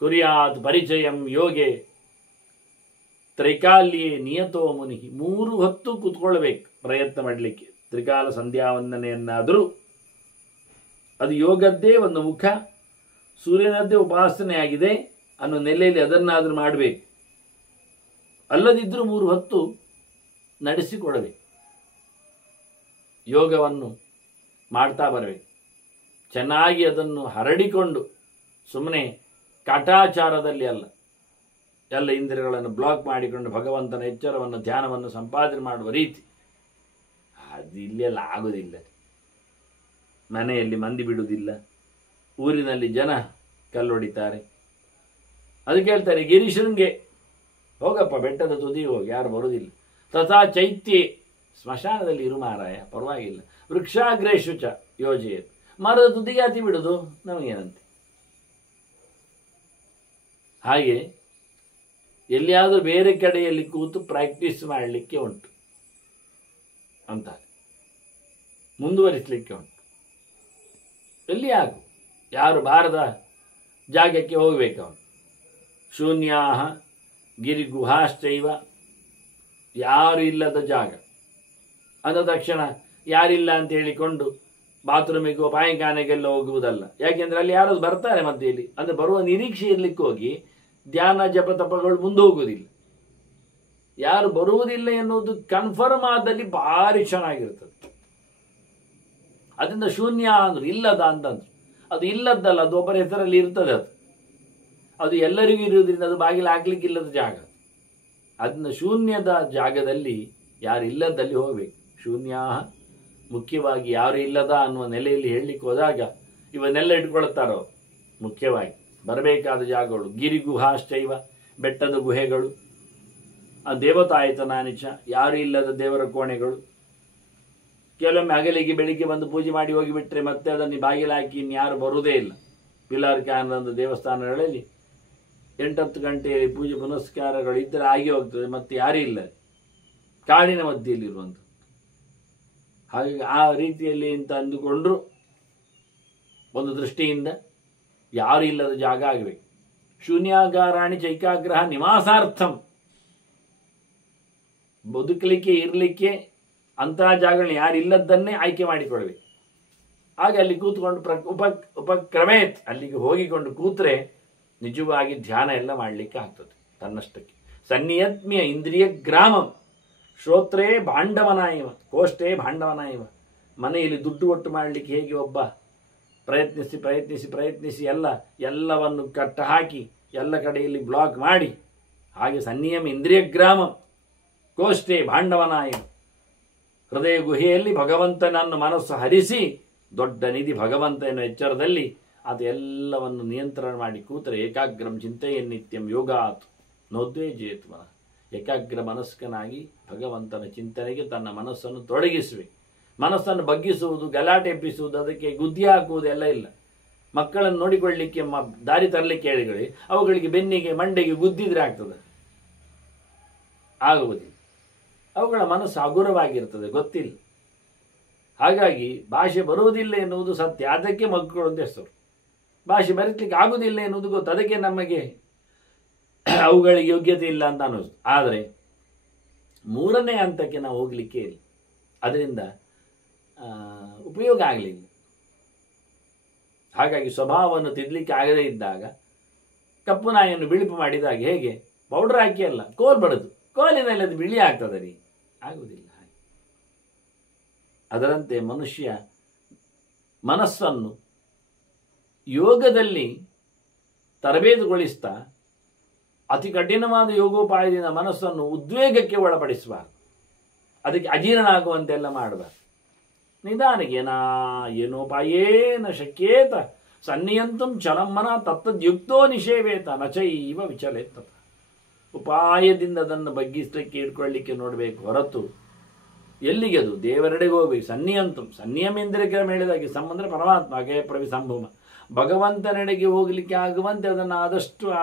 ಕುರ್ಯಾತ್ ಪರಿಚಯಂ ಯೋಗೆ ತ್ರೈಕಾಲ್ಯೇ ನಿಯತೋ ಮುನಿ, 3 ಹೊತ್ತು ಕೂತ್ಕೊಳ್ಬೇಕು ಪ್ರಯತ್ನ ಮಾಡಲಿಕ್ಕೆ. ತ್ರಿಕಾಲ ಸಂಧ್ಯಾವಂದನೆಯನ್ನಾದರೂ ಅದು ಯೋಗದ್ದೇ ಒಂದು ಮುಖ, ಸೂರ್ಯನದ್ದೇ ಉಪಾಸನೆ ಆಗಿದೆ ಅನ್ನೋ ನೆಲೆಯಲ್ಲಿ ಅದನ್ನಾದರೂ ಮಾಡಬೇಕು. ಅಲ್ಲದಿದ್ದರೂ 3 ಹೊತ್ತು ನಡೆಸಿಕೊಡಬೇಕು. ಯೋಗವನ್ನು ಮಾಡ್ತಾ ಬರಬೇಕು. ಚೆನ್ನಾಗಿ ಅದನ್ನು ಹರಡಿಕೊಂಡು, ಸುಮ್ಮನೆ ಕಾಟಾಚಾರದಲ್ಲಿ ಅಲ್ಲ, ಎಲ್ಲ ಇಂದ್ರಿಯಗಳನ್ನು ಬ್ಲಾಕ್ ಮಾಡಿಕೊಂಡು ಭಗವಂತನ ಎಚ್ಚರವನ್ನು, ಧ್ಯಾನವನ್ನು ಸಂಪಾದನೆ ಮಾಡುವ ರೀತಿ ಅದು ಇಲ್ಲೆಲ್ಲ ಆಗುವುದಿಲ್ಲ. ಮನೆಯಲ್ಲಿ ಮಂದಿ ಬಿಡುವುದಿಲ್ಲ, ಊರಿನಲ್ಲಿ ಜನ ಕಲ್ಲೊಡಿತಾರೆ. ಅದಕ್ಕೆ ಹೇಳ್ತಾರೆ, ಗಿರೀಶನ್ಗೆ ಹೋಗಪ್ಪ, ಬೆಟ್ಟದ ತುದಿ ಹೋಗಿ, ಯಾರು ಬರುವುದಿಲ್ಲ. ತಥಾ ಚೈತ್ಯೆ, ಸ್ಮಶಾನದಲ್ಲಿ ಇರು ಮಾರಾಯ, ಪರವಾಗಿಲ್ಲ. ವೃಕ್ಷಾಗ್ರೇಶು ಚ ಯೋಜೆಯತ್, ಮರದ ತುದಿಗೆ ಅತಿ ಬಿಡುದು ನಮಗೇನಂತೆ. ಹಾಗೆ ಎಲ್ಲಿಯಾದರೂ ಬೇರೆ ಕಡೆಯಲ್ಲಿ ಕೂತು ಪ್ರಾಕ್ಟೀಸ್ ಮಾಡಲಿಕ್ಕೆ ಉಂಟು ಅಂತಾರೆ, ಮುಂದುವರಿಸಲಿಕ್ಕೆ ಉಂಟು. ಎಲ್ಲಿ ಆಗು, ಯಾರು ಬಾರದ ಜಾಗಕ್ಕೆ ಹೋಗಬೇಕು ಅವನು. ಶೂನ್ಯಾಹ ಗಿರಿಗುಹಾಶ್ಚೈವ, ಯಾರು ಇಲ್ಲದ ಜಾಗ ಅಂದ ತಕ್ಷಣ ಯಾರಿಲ್ಲ ಅಂತ ಹೇಳಿಕೊಂಡು ಬಾತ್ರೂಮಿಗೋ ಪಾಯಿಖಾನೆಗೆಲ್ಲ ಹೋಗುವುದಲ್ಲ. ಯಾಕೆಂದ್ರೆ ಅಲ್ಲಿ ಯಾರು ಬರ್ತಾರೆ ಮಧ್ಯೆಯಲ್ಲಿ, ಅಂದ್ರೆ ಬರುವ ನಿರೀಕ್ಷೆ ಇರ್ಲಿಕ್ಕೆ ಹೋಗಿ ಧ್ಯಾನ ಜಪ ತಪಗಳು ಮುಂದೆ ಹೋಗುವುದಿಲ್ಲ. ಯಾರು ಬರುವುದಿಲ್ಲ ಎನ್ನುವುದು ಕನ್ಫರ್ಮ್ ಆದಲ್ಲಿ ಭಾರಿ ಚೆನ್ನಾಗಿರ್ತದೆ. ಅದರಿಂದ ಶೂನ್ಯ ಅಂದ್ರು, ಇಲ್ಲದ ಅಂತಂದ್ರು, ಅದು ಇಲ್ಲದ್ದಲ್ಲ, ಅದು ಒಬ್ಬರ ಹೆಸರಲ್ಲಿ ಇರ್ತದೆ. ಅದು ಎಲ್ಲರಿಗೂ ಇರುವುದರಿಂದ ಅದು ಬಾಗಿಲು ಹಾಕ್ಲಿಕ್ಕಿಲ್ಲದ ಜಾಗ. ಅದನ್ನ ಶೂನ್ಯದ ಜಾಗದಲ್ಲಿ, ಯಾರು ಇಲ್ಲದಲ್ಲಿ ಹೋಗ್ಬೇಕು. ಶೂನ್ಯ ಮುಖ್ಯವಾಗಿ ಯಾರು ಇಲ್ಲದ ಅನ್ನುವ ನೆಲೆಯಲ್ಲಿ ಹೇಳಲಿಕ್ಕೆ ಹೋದಾಗ ಇವನ್ನೆಲ್ಲ ಇಟ್ಕೊಳ್ತಾರೋ. ಮುಖ್ಯವಾಗಿ ಬರಬೇಕಾದ ಜಾಗಗಳು ಗಿರಿಗುಹಾಶ್ಚೈವ, ಬೆಟ್ಟದ ಗುಹೆಗಳು, ಆ ದೇವತಾಯತನಾನಿಚ, ಯಾರು ಇಲ್ಲದ ದೇವರ ಕೋಣೆಗಳು. ಕೆಲವೊಮ್ಮೆ ಹಗಲಿಗೆ ಬೆಳಿಗ್ಗೆ ಬಂದು ಪೂಜೆ ಮಾಡಿ ಹೋಗಿಬಿಟ್ರೆ ಮತ್ತೆ ಅದನ್ನು ಬಾಗಿಲು ಹಾಕಿ ಇನ್ಯಾರು ಬರುವುದೇ ಇಲ್ಲ. ಪಿಲಾರ್ ಕ್ಯಾನ್ರಂತ ದೇವಸ್ಥಾನಗಳಲ್ಲಿ 8-10 ಗಂಟೆಯಲ್ಲಿ ಪೂಜೆ ಪುನಸ್ಕಾರಗಳು ಇದ್ದರೆ ಆಗಿ ಹೋಗ್ತದೆ, ಮತ್ತೆ ಯಾರೂ ಇಲ್ಲ, ಕಾಡಿನ ಮಧ್ಯೆಯಲ್ಲಿರುವಂಥ. ಹಾಗೆ ಆ ರೀತಿಯಲ್ಲಿ ಅಂತ ಅಂದುಕೊಂಡ್ರು ಒಂದು ದೃಷ್ಟಿಯಿಂದ ಯಾರು ಇಲ್ಲದ ಜಾಗ ಆಗಬೇಕು. ಶೂನ್ಯಾಗಾರಾಣಿ ಚೈಕಾಗ್ರಹ ನಿವಾಸಾರ್ಥಂ, ಬದುಕಲಿಕ್ಕೆ ಇರಲಿಕ್ಕೆ ಅಂತಹ ಜಾಗಗಳನ್ನ ಯಾರಿಲ್ಲದನ್ನೇ ಆಯ್ಕೆ ಮಾಡಿಕೊಳ್ಬೇಕು. ಹಾಗೆ ಅಲ್ಲಿ ಕೂತ್ಕೊಂಡು ಉಪಕ್ರಮೇತ್ ಅಲ್ಲಿಗೆ ಹೋಗಿಕೊಂಡು ಕೂತ್ರೆ ನಿಜವಾಗಿ ಧ್ಯಾನ ಎಲ್ಲ ಮಾಡಲಿಕ್ಕೆ ಆಗ್ತದೆ ತನ್ನಷ್ಟಕ್ಕೆ. ಸನ್ನಿಯತ್ಮ್ಯ ಇಂದ್ರಿಯ ಗ್ರಾಮಂ ಶ್ರೋತ್ರೇ ಭಾಂಡವನ ಇವ ಕೋಷ್ಟೇ ಭಾಂಡವನ ಇವ. ಮನೆಯಲ್ಲಿ ದುಡ್ಡು ಒಟ್ಟು ಮಾಡಲಿಕ್ಕೆ ಹೇಗೆ ಒಬ್ಬ ಪ್ರಯತ್ನಿಸಿ ಎಲ್ಲವನ್ನು ಕಟ್ಟ ಹಾಕಿ ಎಲ್ಲ ಕಡೆಯಲ್ಲಿ ಬ್ಲಾಕ್ ಮಾಡಿ, ಹಾಗೆ ಸಂಯಮ ಇಂದ್ರಿಯ ಗ್ರಾಮಂ ಕೋಷ್ಟೇ ಭಾಂಡವನಾಯ. ಹೃದಯ ಗುಹೆಯಲ್ಲಿ ಭಗವಂತನನ್ನು ಮನಸ್ಸು ಹರಿಸಿ, ದೊಡ್ಡ ನಿಧಿ ಭಗವಂತ ಎನ್ನುವ ಎಚ್ಚರದಲ್ಲಿ ಅದು ಎಲ್ಲವನ್ನು ನಿಯಂತ್ರಣ ಮಾಡಿ ಕೂತರೆ ಏಕಾಗ್ರಂ ಚಿಂತೆಯನ್ ನಿತ್ಯಂ ಯೋಗಾತ್ ನೋದ್ವೇಜೇತ್ ಮನ. ಏಕಾಗ್ರ ಮನಸ್ಕನಾಗಿ ಭಗವಂತನ ಚಿಂತನೆಗೆ ತನ್ನ ಮನಸ್ಸನ್ನು ತೊಡಗಿಸುವೆ. ಮನಸ್ಸನ್ನು ಬಗ್ಗಿಸುವುದು, ಗಲಾಟೆ ಎಬ್ಬಿಸುವುದು, ಅದಕ್ಕೆ ಗುದ್ದಿ ಹಾಕುವುದು ಎಲ್ಲ ಇಲ್ಲ. ಮಕ್ಕಳನ್ನು ನೋಡಿಕೊಳ್ಳಲಿಕ್ಕೆ ದಾರಿ ತರಲಿಕ್ಕೆ ಹೇಳಿಕೊಳ್ಳಿ, ಅವುಗಳಿಗೆ ಬೆನ್ನಿಗೆ ಮಂಡೆಗೆ ಗುದ್ದಿದ್ರೆ ಆಗ್ತದೆ? ಆಗುವುದಿಲ್ಲ. ಅವುಗಳ ಮನಸ್ಸು ಹಗುರವಾಗಿರ್ತದೆ, ಗೊತ್ತಿಲ್ಲ. ಹಾಗಾಗಿ ಭಾಷೆ ಬರುವುದಿಲ್ಲ ಎನ್ನುವುದು ಸತ್ಯ, ಅದಕ್ಕೆ ಮಕ್ಕಳು ಅಂತ ಹೆಸರು. ಭಾಷೆ ಬರಲಿಕ್ಕೆ ಆಗುವುದಿಲ್ಲ ಎನ್ನುವುದು ಗೊತ್ತು, ಅದಕ್ಕೆ ನಮಗೆ ಅವುಗಳಿಗೆ ಯೋಗ್ಯತೆ ಇಲ್ಲ ಅಂತ ಅನ್ನೋದು. ಆದರೆ ಮೂರನೇ ಹಂತಕ್ಕೆ ನಾವು ಹೋಗಲಿಕ್ಕೆ ಇಲ್ಲ, ಅದರಿಂದ ಉಪಯೋಗ ಆಗಲಿಲ್ಲ. ಹಾಗಾಗಿ ಸ್ವಭಾವವನ್ನು ತಿದ್ದಲಿಕ್ಕೆ ಆಗದೇ ಇದ್ದಾಗ ಕಪ್ಪು ನಾಯಿಯನ್ನು ಬಿಳುಪು ಮಾಡಿದಾಗ ಹೇಗೆ ಪೌಡರ್ ಹಾಕಿ ಅಲ್ಲ, ಕೋಲ್ ಬಡದು ಕೋಲಿನಲ್ಲಿ ಅದು ಬಿಳಿ ಆಗ್ತದೆ ರೀ, ಆಗುವುದಿಲ್ಲ. ಅದರಂತೆ ಮನುಷ್ಯ ಮನಸ್ಸನ್ನು ಯೋಗದಲ್ಲಿ ತರಬೇತುಗೊಳಿಸ್ತಾ ಅತಿ ಕಠಿಣವಾದ ಯೋಗೋಪಾಯದಿಂದ ಮನಸ್ಸನ್ನು ಉದ್ವೇಗಕ್ಕೆ ಒಳಪಡಿಸಬಾರದು, ಅದಕ್ಕೆ ಅಜೀರ್ಣ ಆಗುವಂತೆಲ್ಲ ಮಾಡಬಾರ್ದು. ನಿಧಾನಕ್ಕೆ ಏನೋಪಾಯೇನ ಶಕ್ಯೇತ ಸನ್ನಿಯಂತಂ ಚಲಮ್ಮನ ತತ್ತದ್ಯುಕ್ತೋ ನಿಷೇವೇತ ನಚೈವ ವಿಚಲೇತ. ಉಪಾಯದಿಂದ ಅದನ್ನು ಬಗ್ಗಿಸಲಿಕ್ಕೆ ಇಟ್ಕೊಳ್ಳಿಕ್ಕೆ ನೋಡಬೇಕು ಹೊರತು ಎಲ್ಲಿಗೆ ಅದು ದೇವರೆಡೆಗೆ ಹೋಗ್ಬೇಕು. ಸನ್ನಿಯಂತಂ ಸಂಯಮ ಇಂದ್ರಿಯ ಹೇಳಿದಾಗೆ ಸಂಬಂಧ ಪರಮಾತ್ಮ ಅಗೇ ಪ್ರವಿ ಸಂಭೂಮ, ಭಗವಂತನೆಡೆಗೆ ಹೋಗಲಿಕ್ಕೆ ಆಗುವಂತೆ ಅದನ್ನು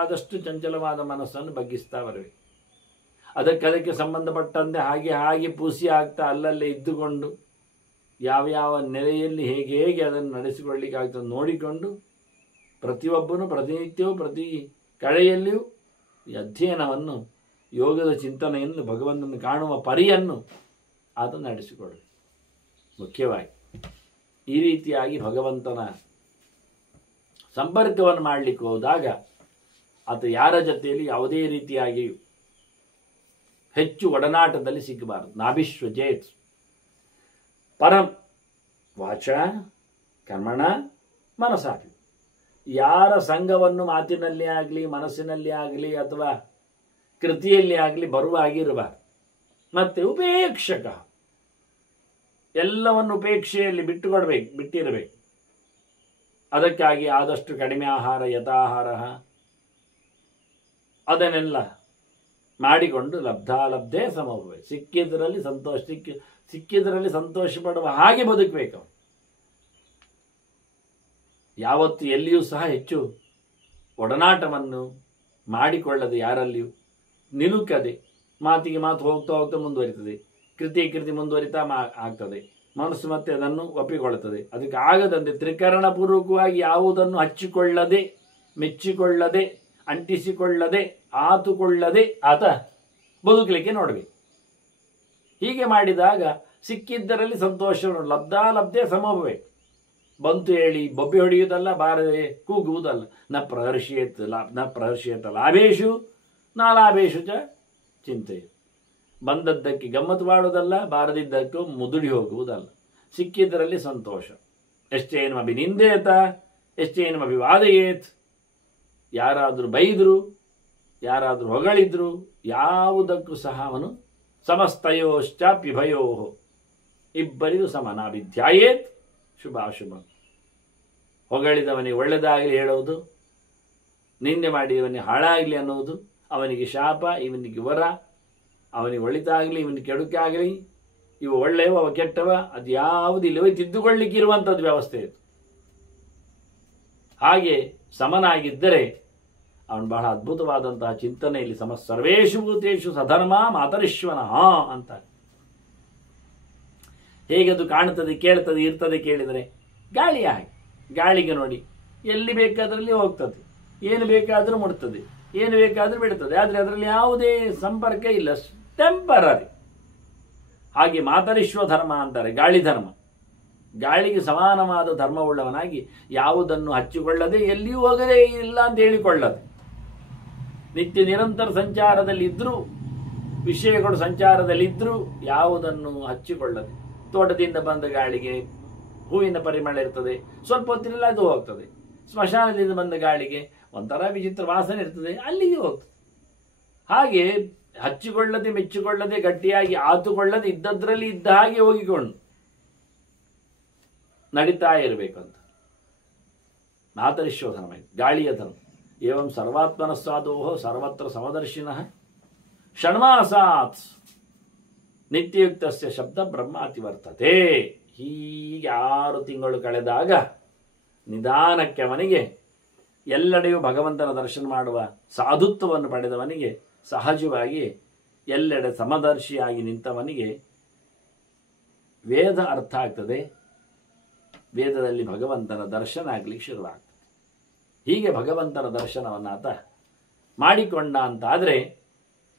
ಆದಷ್ಟು ಚಂಚಲವಾದ ಮನಸ್ಸನ್ನು ಬಗ್ಗಿಸ್ತಾ ಬರಬೇಕು. ಅದಕ್ಕೆ ಸಂಬಂಧಪಟ್ಟಂತೆ ಹಾಗೆ ಪೂಸಿ ಆಗ್ತಾ ಅಲ್ಲಲ್ಲೇ ಇದ್ದುಕೊಂಡು ಯಾವ ನೆಲೆಯಲ್ಲಿ ಹೇಗೆ ಅದನ್ನು ನಡೆಸಿಕೊಳ್ಳಲಿಕ್ಕೆ ಆಗ್ತದೆ ನೋಡಿಕೊಂಡು ಪ್ರತಿಯೊಬ್ಬನು ಪ್ರತಿನಿತ್ಯವೂ ಪ್ರತಿ ಕಡೆಯಲ್ಲಿಯೂ ಈ ಅಧ್ಯಯನವನ್ನು, ಯೋಗದ ಚಿಂತನೆಯನ್ನು, ಭಗವಂತನ ಕಾಣುವ ಪರಿಯನ್ನು ಅದನ್ನು ನಡೆಸಿಕೊಳ್ಳಿ. ಮುಖ್ಯವಾಗಿ ಈ ರೀತಿಯಾಗಿ ಭಗವಂತನ ಸಂಪರ್ಕವನ್ನು ಮಾಡಲಿಕ್ಕೆ ಹೋದಾಗ ಆತ ಯಾರ ಜೊತೆಯಲ್ಲಿ ಯಾವುದೇ ರೀತಿಯಾಗಿ ಹೆಚ್ಚು ಒಡನಾಟದಲ್ಲಿ ಸಿಗಬಾರದು. ನಾಭಿಶ್ವಜೇತ್ ಪರಂ ವಾಚ ಕರ್ಮಣ ಮನಸಾಪಿ. ಯಾರ ಸಂಘವನ್ನು ಮಾತಿನಲ್ಲಿ ಆಗಲಿ ಮನಸ್ಸಿನಲ್ಲಿ ಆಗಲಿ ಅಥವಾ ಕೃತಿಯಲ್ಲಿ ಆಗಲಿ ಬರುವ ಆಗಿರಬಾರದು. ಮತ್ತೆ ಉಪೇಕ್ಷಕ, ಎಲ್ಲವನ್ನು ಉಪೇಕ್ಷೆಯಲ್ಲಿ ಬಿಟ್ಟಿರಬೇಕು. ಅದಕ್ಕಾಗಿ ಆದಷ್ಟು ಕಡಿಮೆ ಆಹಾರ, ಯಥಾಹಾರ ಅದನ್ನೆಲ್ಲ ಮಾಡಿಕೊಂಡು ಲಬ್ಧಾಲಬ್ಧೇ ಸಮಭವೆ, ಸಿಕ್ಕಿದರಲ್ಲಿ ಸಂತೋಷ ಪಡುವ ಹಾಗೆ ಬದುಕಬೇಕು. ಯಾವತ್ತು ಎಲ್ಲಿಯೂ ಸಹ ಹೆಚ್ಚು ಒಡನಾಟವನ್ನು ಮಾಡಿಕೊಳ್ಳದೆ, ಯಾರಲ್ಲಿಯೂ ನಿಲುಕದೆ, ಮಾತಿಗೆ ಮಾತು ಹೋಗ್ತಾ ಮುಂದುವರಿತದೆ, ಕೃತಿ ಮುಂದುವರಿತಾ ಆಗ್ತದೆ, ಮನಸ್ಸು ಮತ್ತೆ ಅದನ್ನು ಒಪ್ಪಿಕೊಳ್ಳುತ್ತದೆ. ಅದಕ್ಕೆ ಆಗದಂತೆ ತ್ರಿಕರಣಪೂರ್ವಕವಾಗಿ ಯಾವುದನ್ನು ಹಚ್ಚಿಕೊಳ್ಳದೆ, ಮೆಚ್ಚಿಕೊಳ್ಳದೆ, ಅಂಟಿಸಿಕೊಳ್ಳದೆ, ಆತುಕೊಳ್ಳದೆ ಆತ ಬದುಕಲಿಕ್ಕೆ ನೋಡಬೇಕು. ಹೀಗೆ ಮಾಡಿದಾಗ ಸಿಕ್ಕಿದ್ದರಲ್ಲಿ ಸಂತೋಷವನ್ನು ಲಬ್ಧಾಲಬ್ಧೇ ಸಮಭವೆ. ಬಂತು ಹೇಳಿ ಬೊಬ್ಬೆ ಹೊಡೆಯುವುದಲ್ಲ, ಬಾರದೆ ಕೂಗುವುದಲ್ಲ. ನ ಪ್ರಹರ್ಷೇತ ಲಾಭೇಶು ನಾ ಲಾಭೇಶು ಚ ಚಿಂತೆ. ಬಂದದ್ದಕ್ಕೆ ಗಮ್ಮತ್ತು ಮಾಡುವುದಲ್ಲ, ಬಾರದಿದ್ದಕ್ಕೂ ಮುದುಡಿ ಹೋಗುವುದಲ್ಲ. ಸಿಕ್ಕಿದ್ದರಲ್ಲಿ ಸಂತೋಷ. ಎಷ್ಟೇನು ಅಭಿನಿಂದೇತ ಎಷ್ಟೇನು ಅಭಿವಾದಯೇತ್. ಯಾರಾದರೂ ಬೈದರು, ಯಾರಾದರೂ ಹೊಗಳಿದ್ರು, ಯಾವುದಕ್ಕೂ ಸಹ ಅವನು ಸಮಸ್ತಯೋಶ್ಚಾಪ್ಯುಭಯೋ ಇಬ್ಬರಿಗೂ ಸಮನಾಭಿಧ್ಯಾಯೇತ್ ಶುಭಾಶುಭ. ಹೊಗಳಿದವನಿಗೆ ಒಳ್ಳೆಯದಾಗಲಿ ಹೇಳುವುದು, ನಿಂದೆ ಮಾಡಿದವನಿಗೆ ಹಾಳಾಗಲಿ ಅನ್ನುವುದು, ಅವನಿಗೆ ಶಾಪ, ಇವನಿಗೆ ವರ, ಅವನಿಗೆ ಒಳಿತಾಗಲಿ ಇವನಿಗೆ ಕೆಡುಕಾಗಲಿ, ಇವ ಒಳ್ಳೆಯವ ಅವ ಕೆಟ್ಟವ, ಅದು ಯಾವುದಿಲ್ಲವೇ ತಿದ್ದುಕೊಳ್ಳಿಕ್ಕೆ ಇರುವಂಥದ್ದು ವ್ಯವಸ್ಥೆ ಇದು. ಹಾಗೆ ಸಮನಾಗಿದ್ದರೆ ಅವನು ಬಹಳ ಅದ್ಭುತವಾದಂತಹ ಚಿಂತನೆಯಲ್ಲಿ ಸರ್ವೇಷು ಭೂತೇಷು ಸಧರ್ಮ ಮಾತರಿಶ್ವನಃ ಅಂತ. ಹೇಗದು ಕಾಣುತ್ತದೆ, ಕೇಳ್ತದೆ, ಇರ್ತದೆ ಕೇಳಿದರೆ ಗಾಳಿ ಹಾಗೆ. ಗಾಳಿಗೆ ನೋಡಿ ಎಲ್ಲಿ ಬೇಕಾದ್ರಲ್ಲಿ ಹೋಗ್ತದೆ, ಏನು ಬೇಕಾದರೂ ಮುಡ್ತದೆ, ಏನು ಬೇಕಾದರೂ ಬಿಡ್ತದೆ, ಆದರೆ ಅದರಲ್ಲಿ ಯಾವುದೇ ಸಂಪರ್ಕ ಇಲ್ಲ, ಟೆಂಪರರಿ. ಹಾಗೆ ಮಾತರಿಶ್ವ ಧರ್ಮ ಅಂತಾರೆ, ಗಾಳಿ ಧರ್ಮ. ಗಾಳಿಗೆ ಸಮಾನವಾದ ಧರ್ಮವುಳ್ಳವನಾಗಿ ಯಾವುದನ್ನು ಹಚ್ಚಿಕೊಳ್ಳದೆ ಎಲ್ಲಿಯೂ ಹೋಗದೇ ಇಲ್ಲ ಅಂತ ಹೇಳಿಕೊಳ್ಳದೆ, ನಿತ್ಯ ನಿರಂತರ ಸಂಚಾರದಲ್ಲಿದ್ದರೂ, ವಿಷಯಗಳು ಸಂಚಾರದಲ್ಲಿದ್ದರೂ ಯಾವುದನ್ನು ಹಚ್ಚಿಕೊಳ್ಳದೆ, ತೋಟದಿಂದ ಬಂದ ಗಾಳಿಗೆ ಹೂವಿನ ಪರಿಮಳ ಇರ್ತದೆ, ಸ್ವಲ್ಪ ಹೊತ್ತಿನಲ್ಲಿ ಅದು ಹೋಗ್ತದೆ. ಸ್ಮಶಾನದಿಂದ ಬಂದ ಗಾಳಿಗೆ ಒಂಥರ ವಿಚಿತ್ರ ವಾಸನೆ ಇರ್ತದೆ, ಅಲ್ಲಿಗೆ ಹೋಗ್ತದೆ. ಹಾಗೆ ಹಚ್ಚಿಕೊಳ್ಳದೆ, ಮೆಚ್ಚಿಕೊಳ್ಳದೆ, ಗಟ್ಟಿಯಾಗಿ ಆತುಕೊಳ್ಳದೆ ಇದ್ದದ್ರಲ್ಲಿ ಇದ್ದ ಹಾಗೆ ಹೋಗಿಕೊಂಡು ನಡೀತಾ ಇರಬೇಕಂತ ಮಾತರಿಶೋಧನ ಗಾಳಿಯ ಧರ್ಮ. ಏವಂ ಸರ್ವಾತ್ಮನ ಸ್ವಾದೋಹೋ ಸರ್ವತ್ರ ಸಮದರ್ಶಿನಃ ಷಣ್ಮಾಸಾತ್ ನಿತ್ಯಯುಕ್ತಸ್ಯ ಶಬ್ದ ಬ್ರಹ್ಮಾತಿ ವರ್ತತೆ. ಹೀಗೆ 6 ತಿಂಗಳು ಕಳೆದಾಗ ನಿಧಾನಕ್ಕೆ ಅವನಿಗೆ ಎಲ್ಲೆಡೆಯೂ ಭಗವಂತನ ದರ್ಶನ ಮಾಡುವ ಸಾಧುತ್ವವನ್ನು ಪಡೆದವನಿಗೆ, ಸಹಜವಾಗಿ ಎಲ್ಲೆಡೆ ಸಮದರ್ಶಿಯಾಗಿ ನಿಂತವನಿಗೆ ವೇದ ಅರ್ಥ ಆಗ್ತದೆ, ವೇದದಲ್ಲಿ ಭಗವಂತನ ದರ್ಶನ ಆಗಲಿಕ್ಕೆ ಶುರುವಾಗ್ತದೆ. ಹೀಗೆ ಭಗವಂತನ ದರ್ಶನವನ್ನು ಆತ ಮಾಡಿಕೊಂಡ ಅಂತಾದರೆ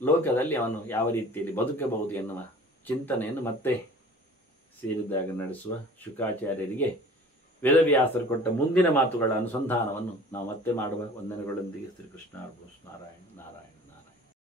ಲೋಕದಲ್ಲಿ ಅವನು ಯಾವ ರೀತಿಯಲ್ಲಿ ಬದುಕಬಹುದು ಎನ್ನುವ ಚಿಂತನೆಯನ್ನು ಮತ್ತೆ ಸೇರಿದಾಗ ನಡೆಸುವ ಶುಕಾಚಾರ್ಯರಿಗೆ ವೇದವ್ಯಾಸರು ಕೊಟ್ಟ ಮುಂದಿನ ಮಾತುಗಳ ಅನುಸಂಧಾನವನ್ನು ನಾವು ಮತ್ತೆ ಮಾಡುವ. ವಂದನೆಗಳೊಂದಿಗೆ ಶ್ರೀಕೃಷ್ಣ ನಾರಾಯಣ ನಾರಾಯಣ.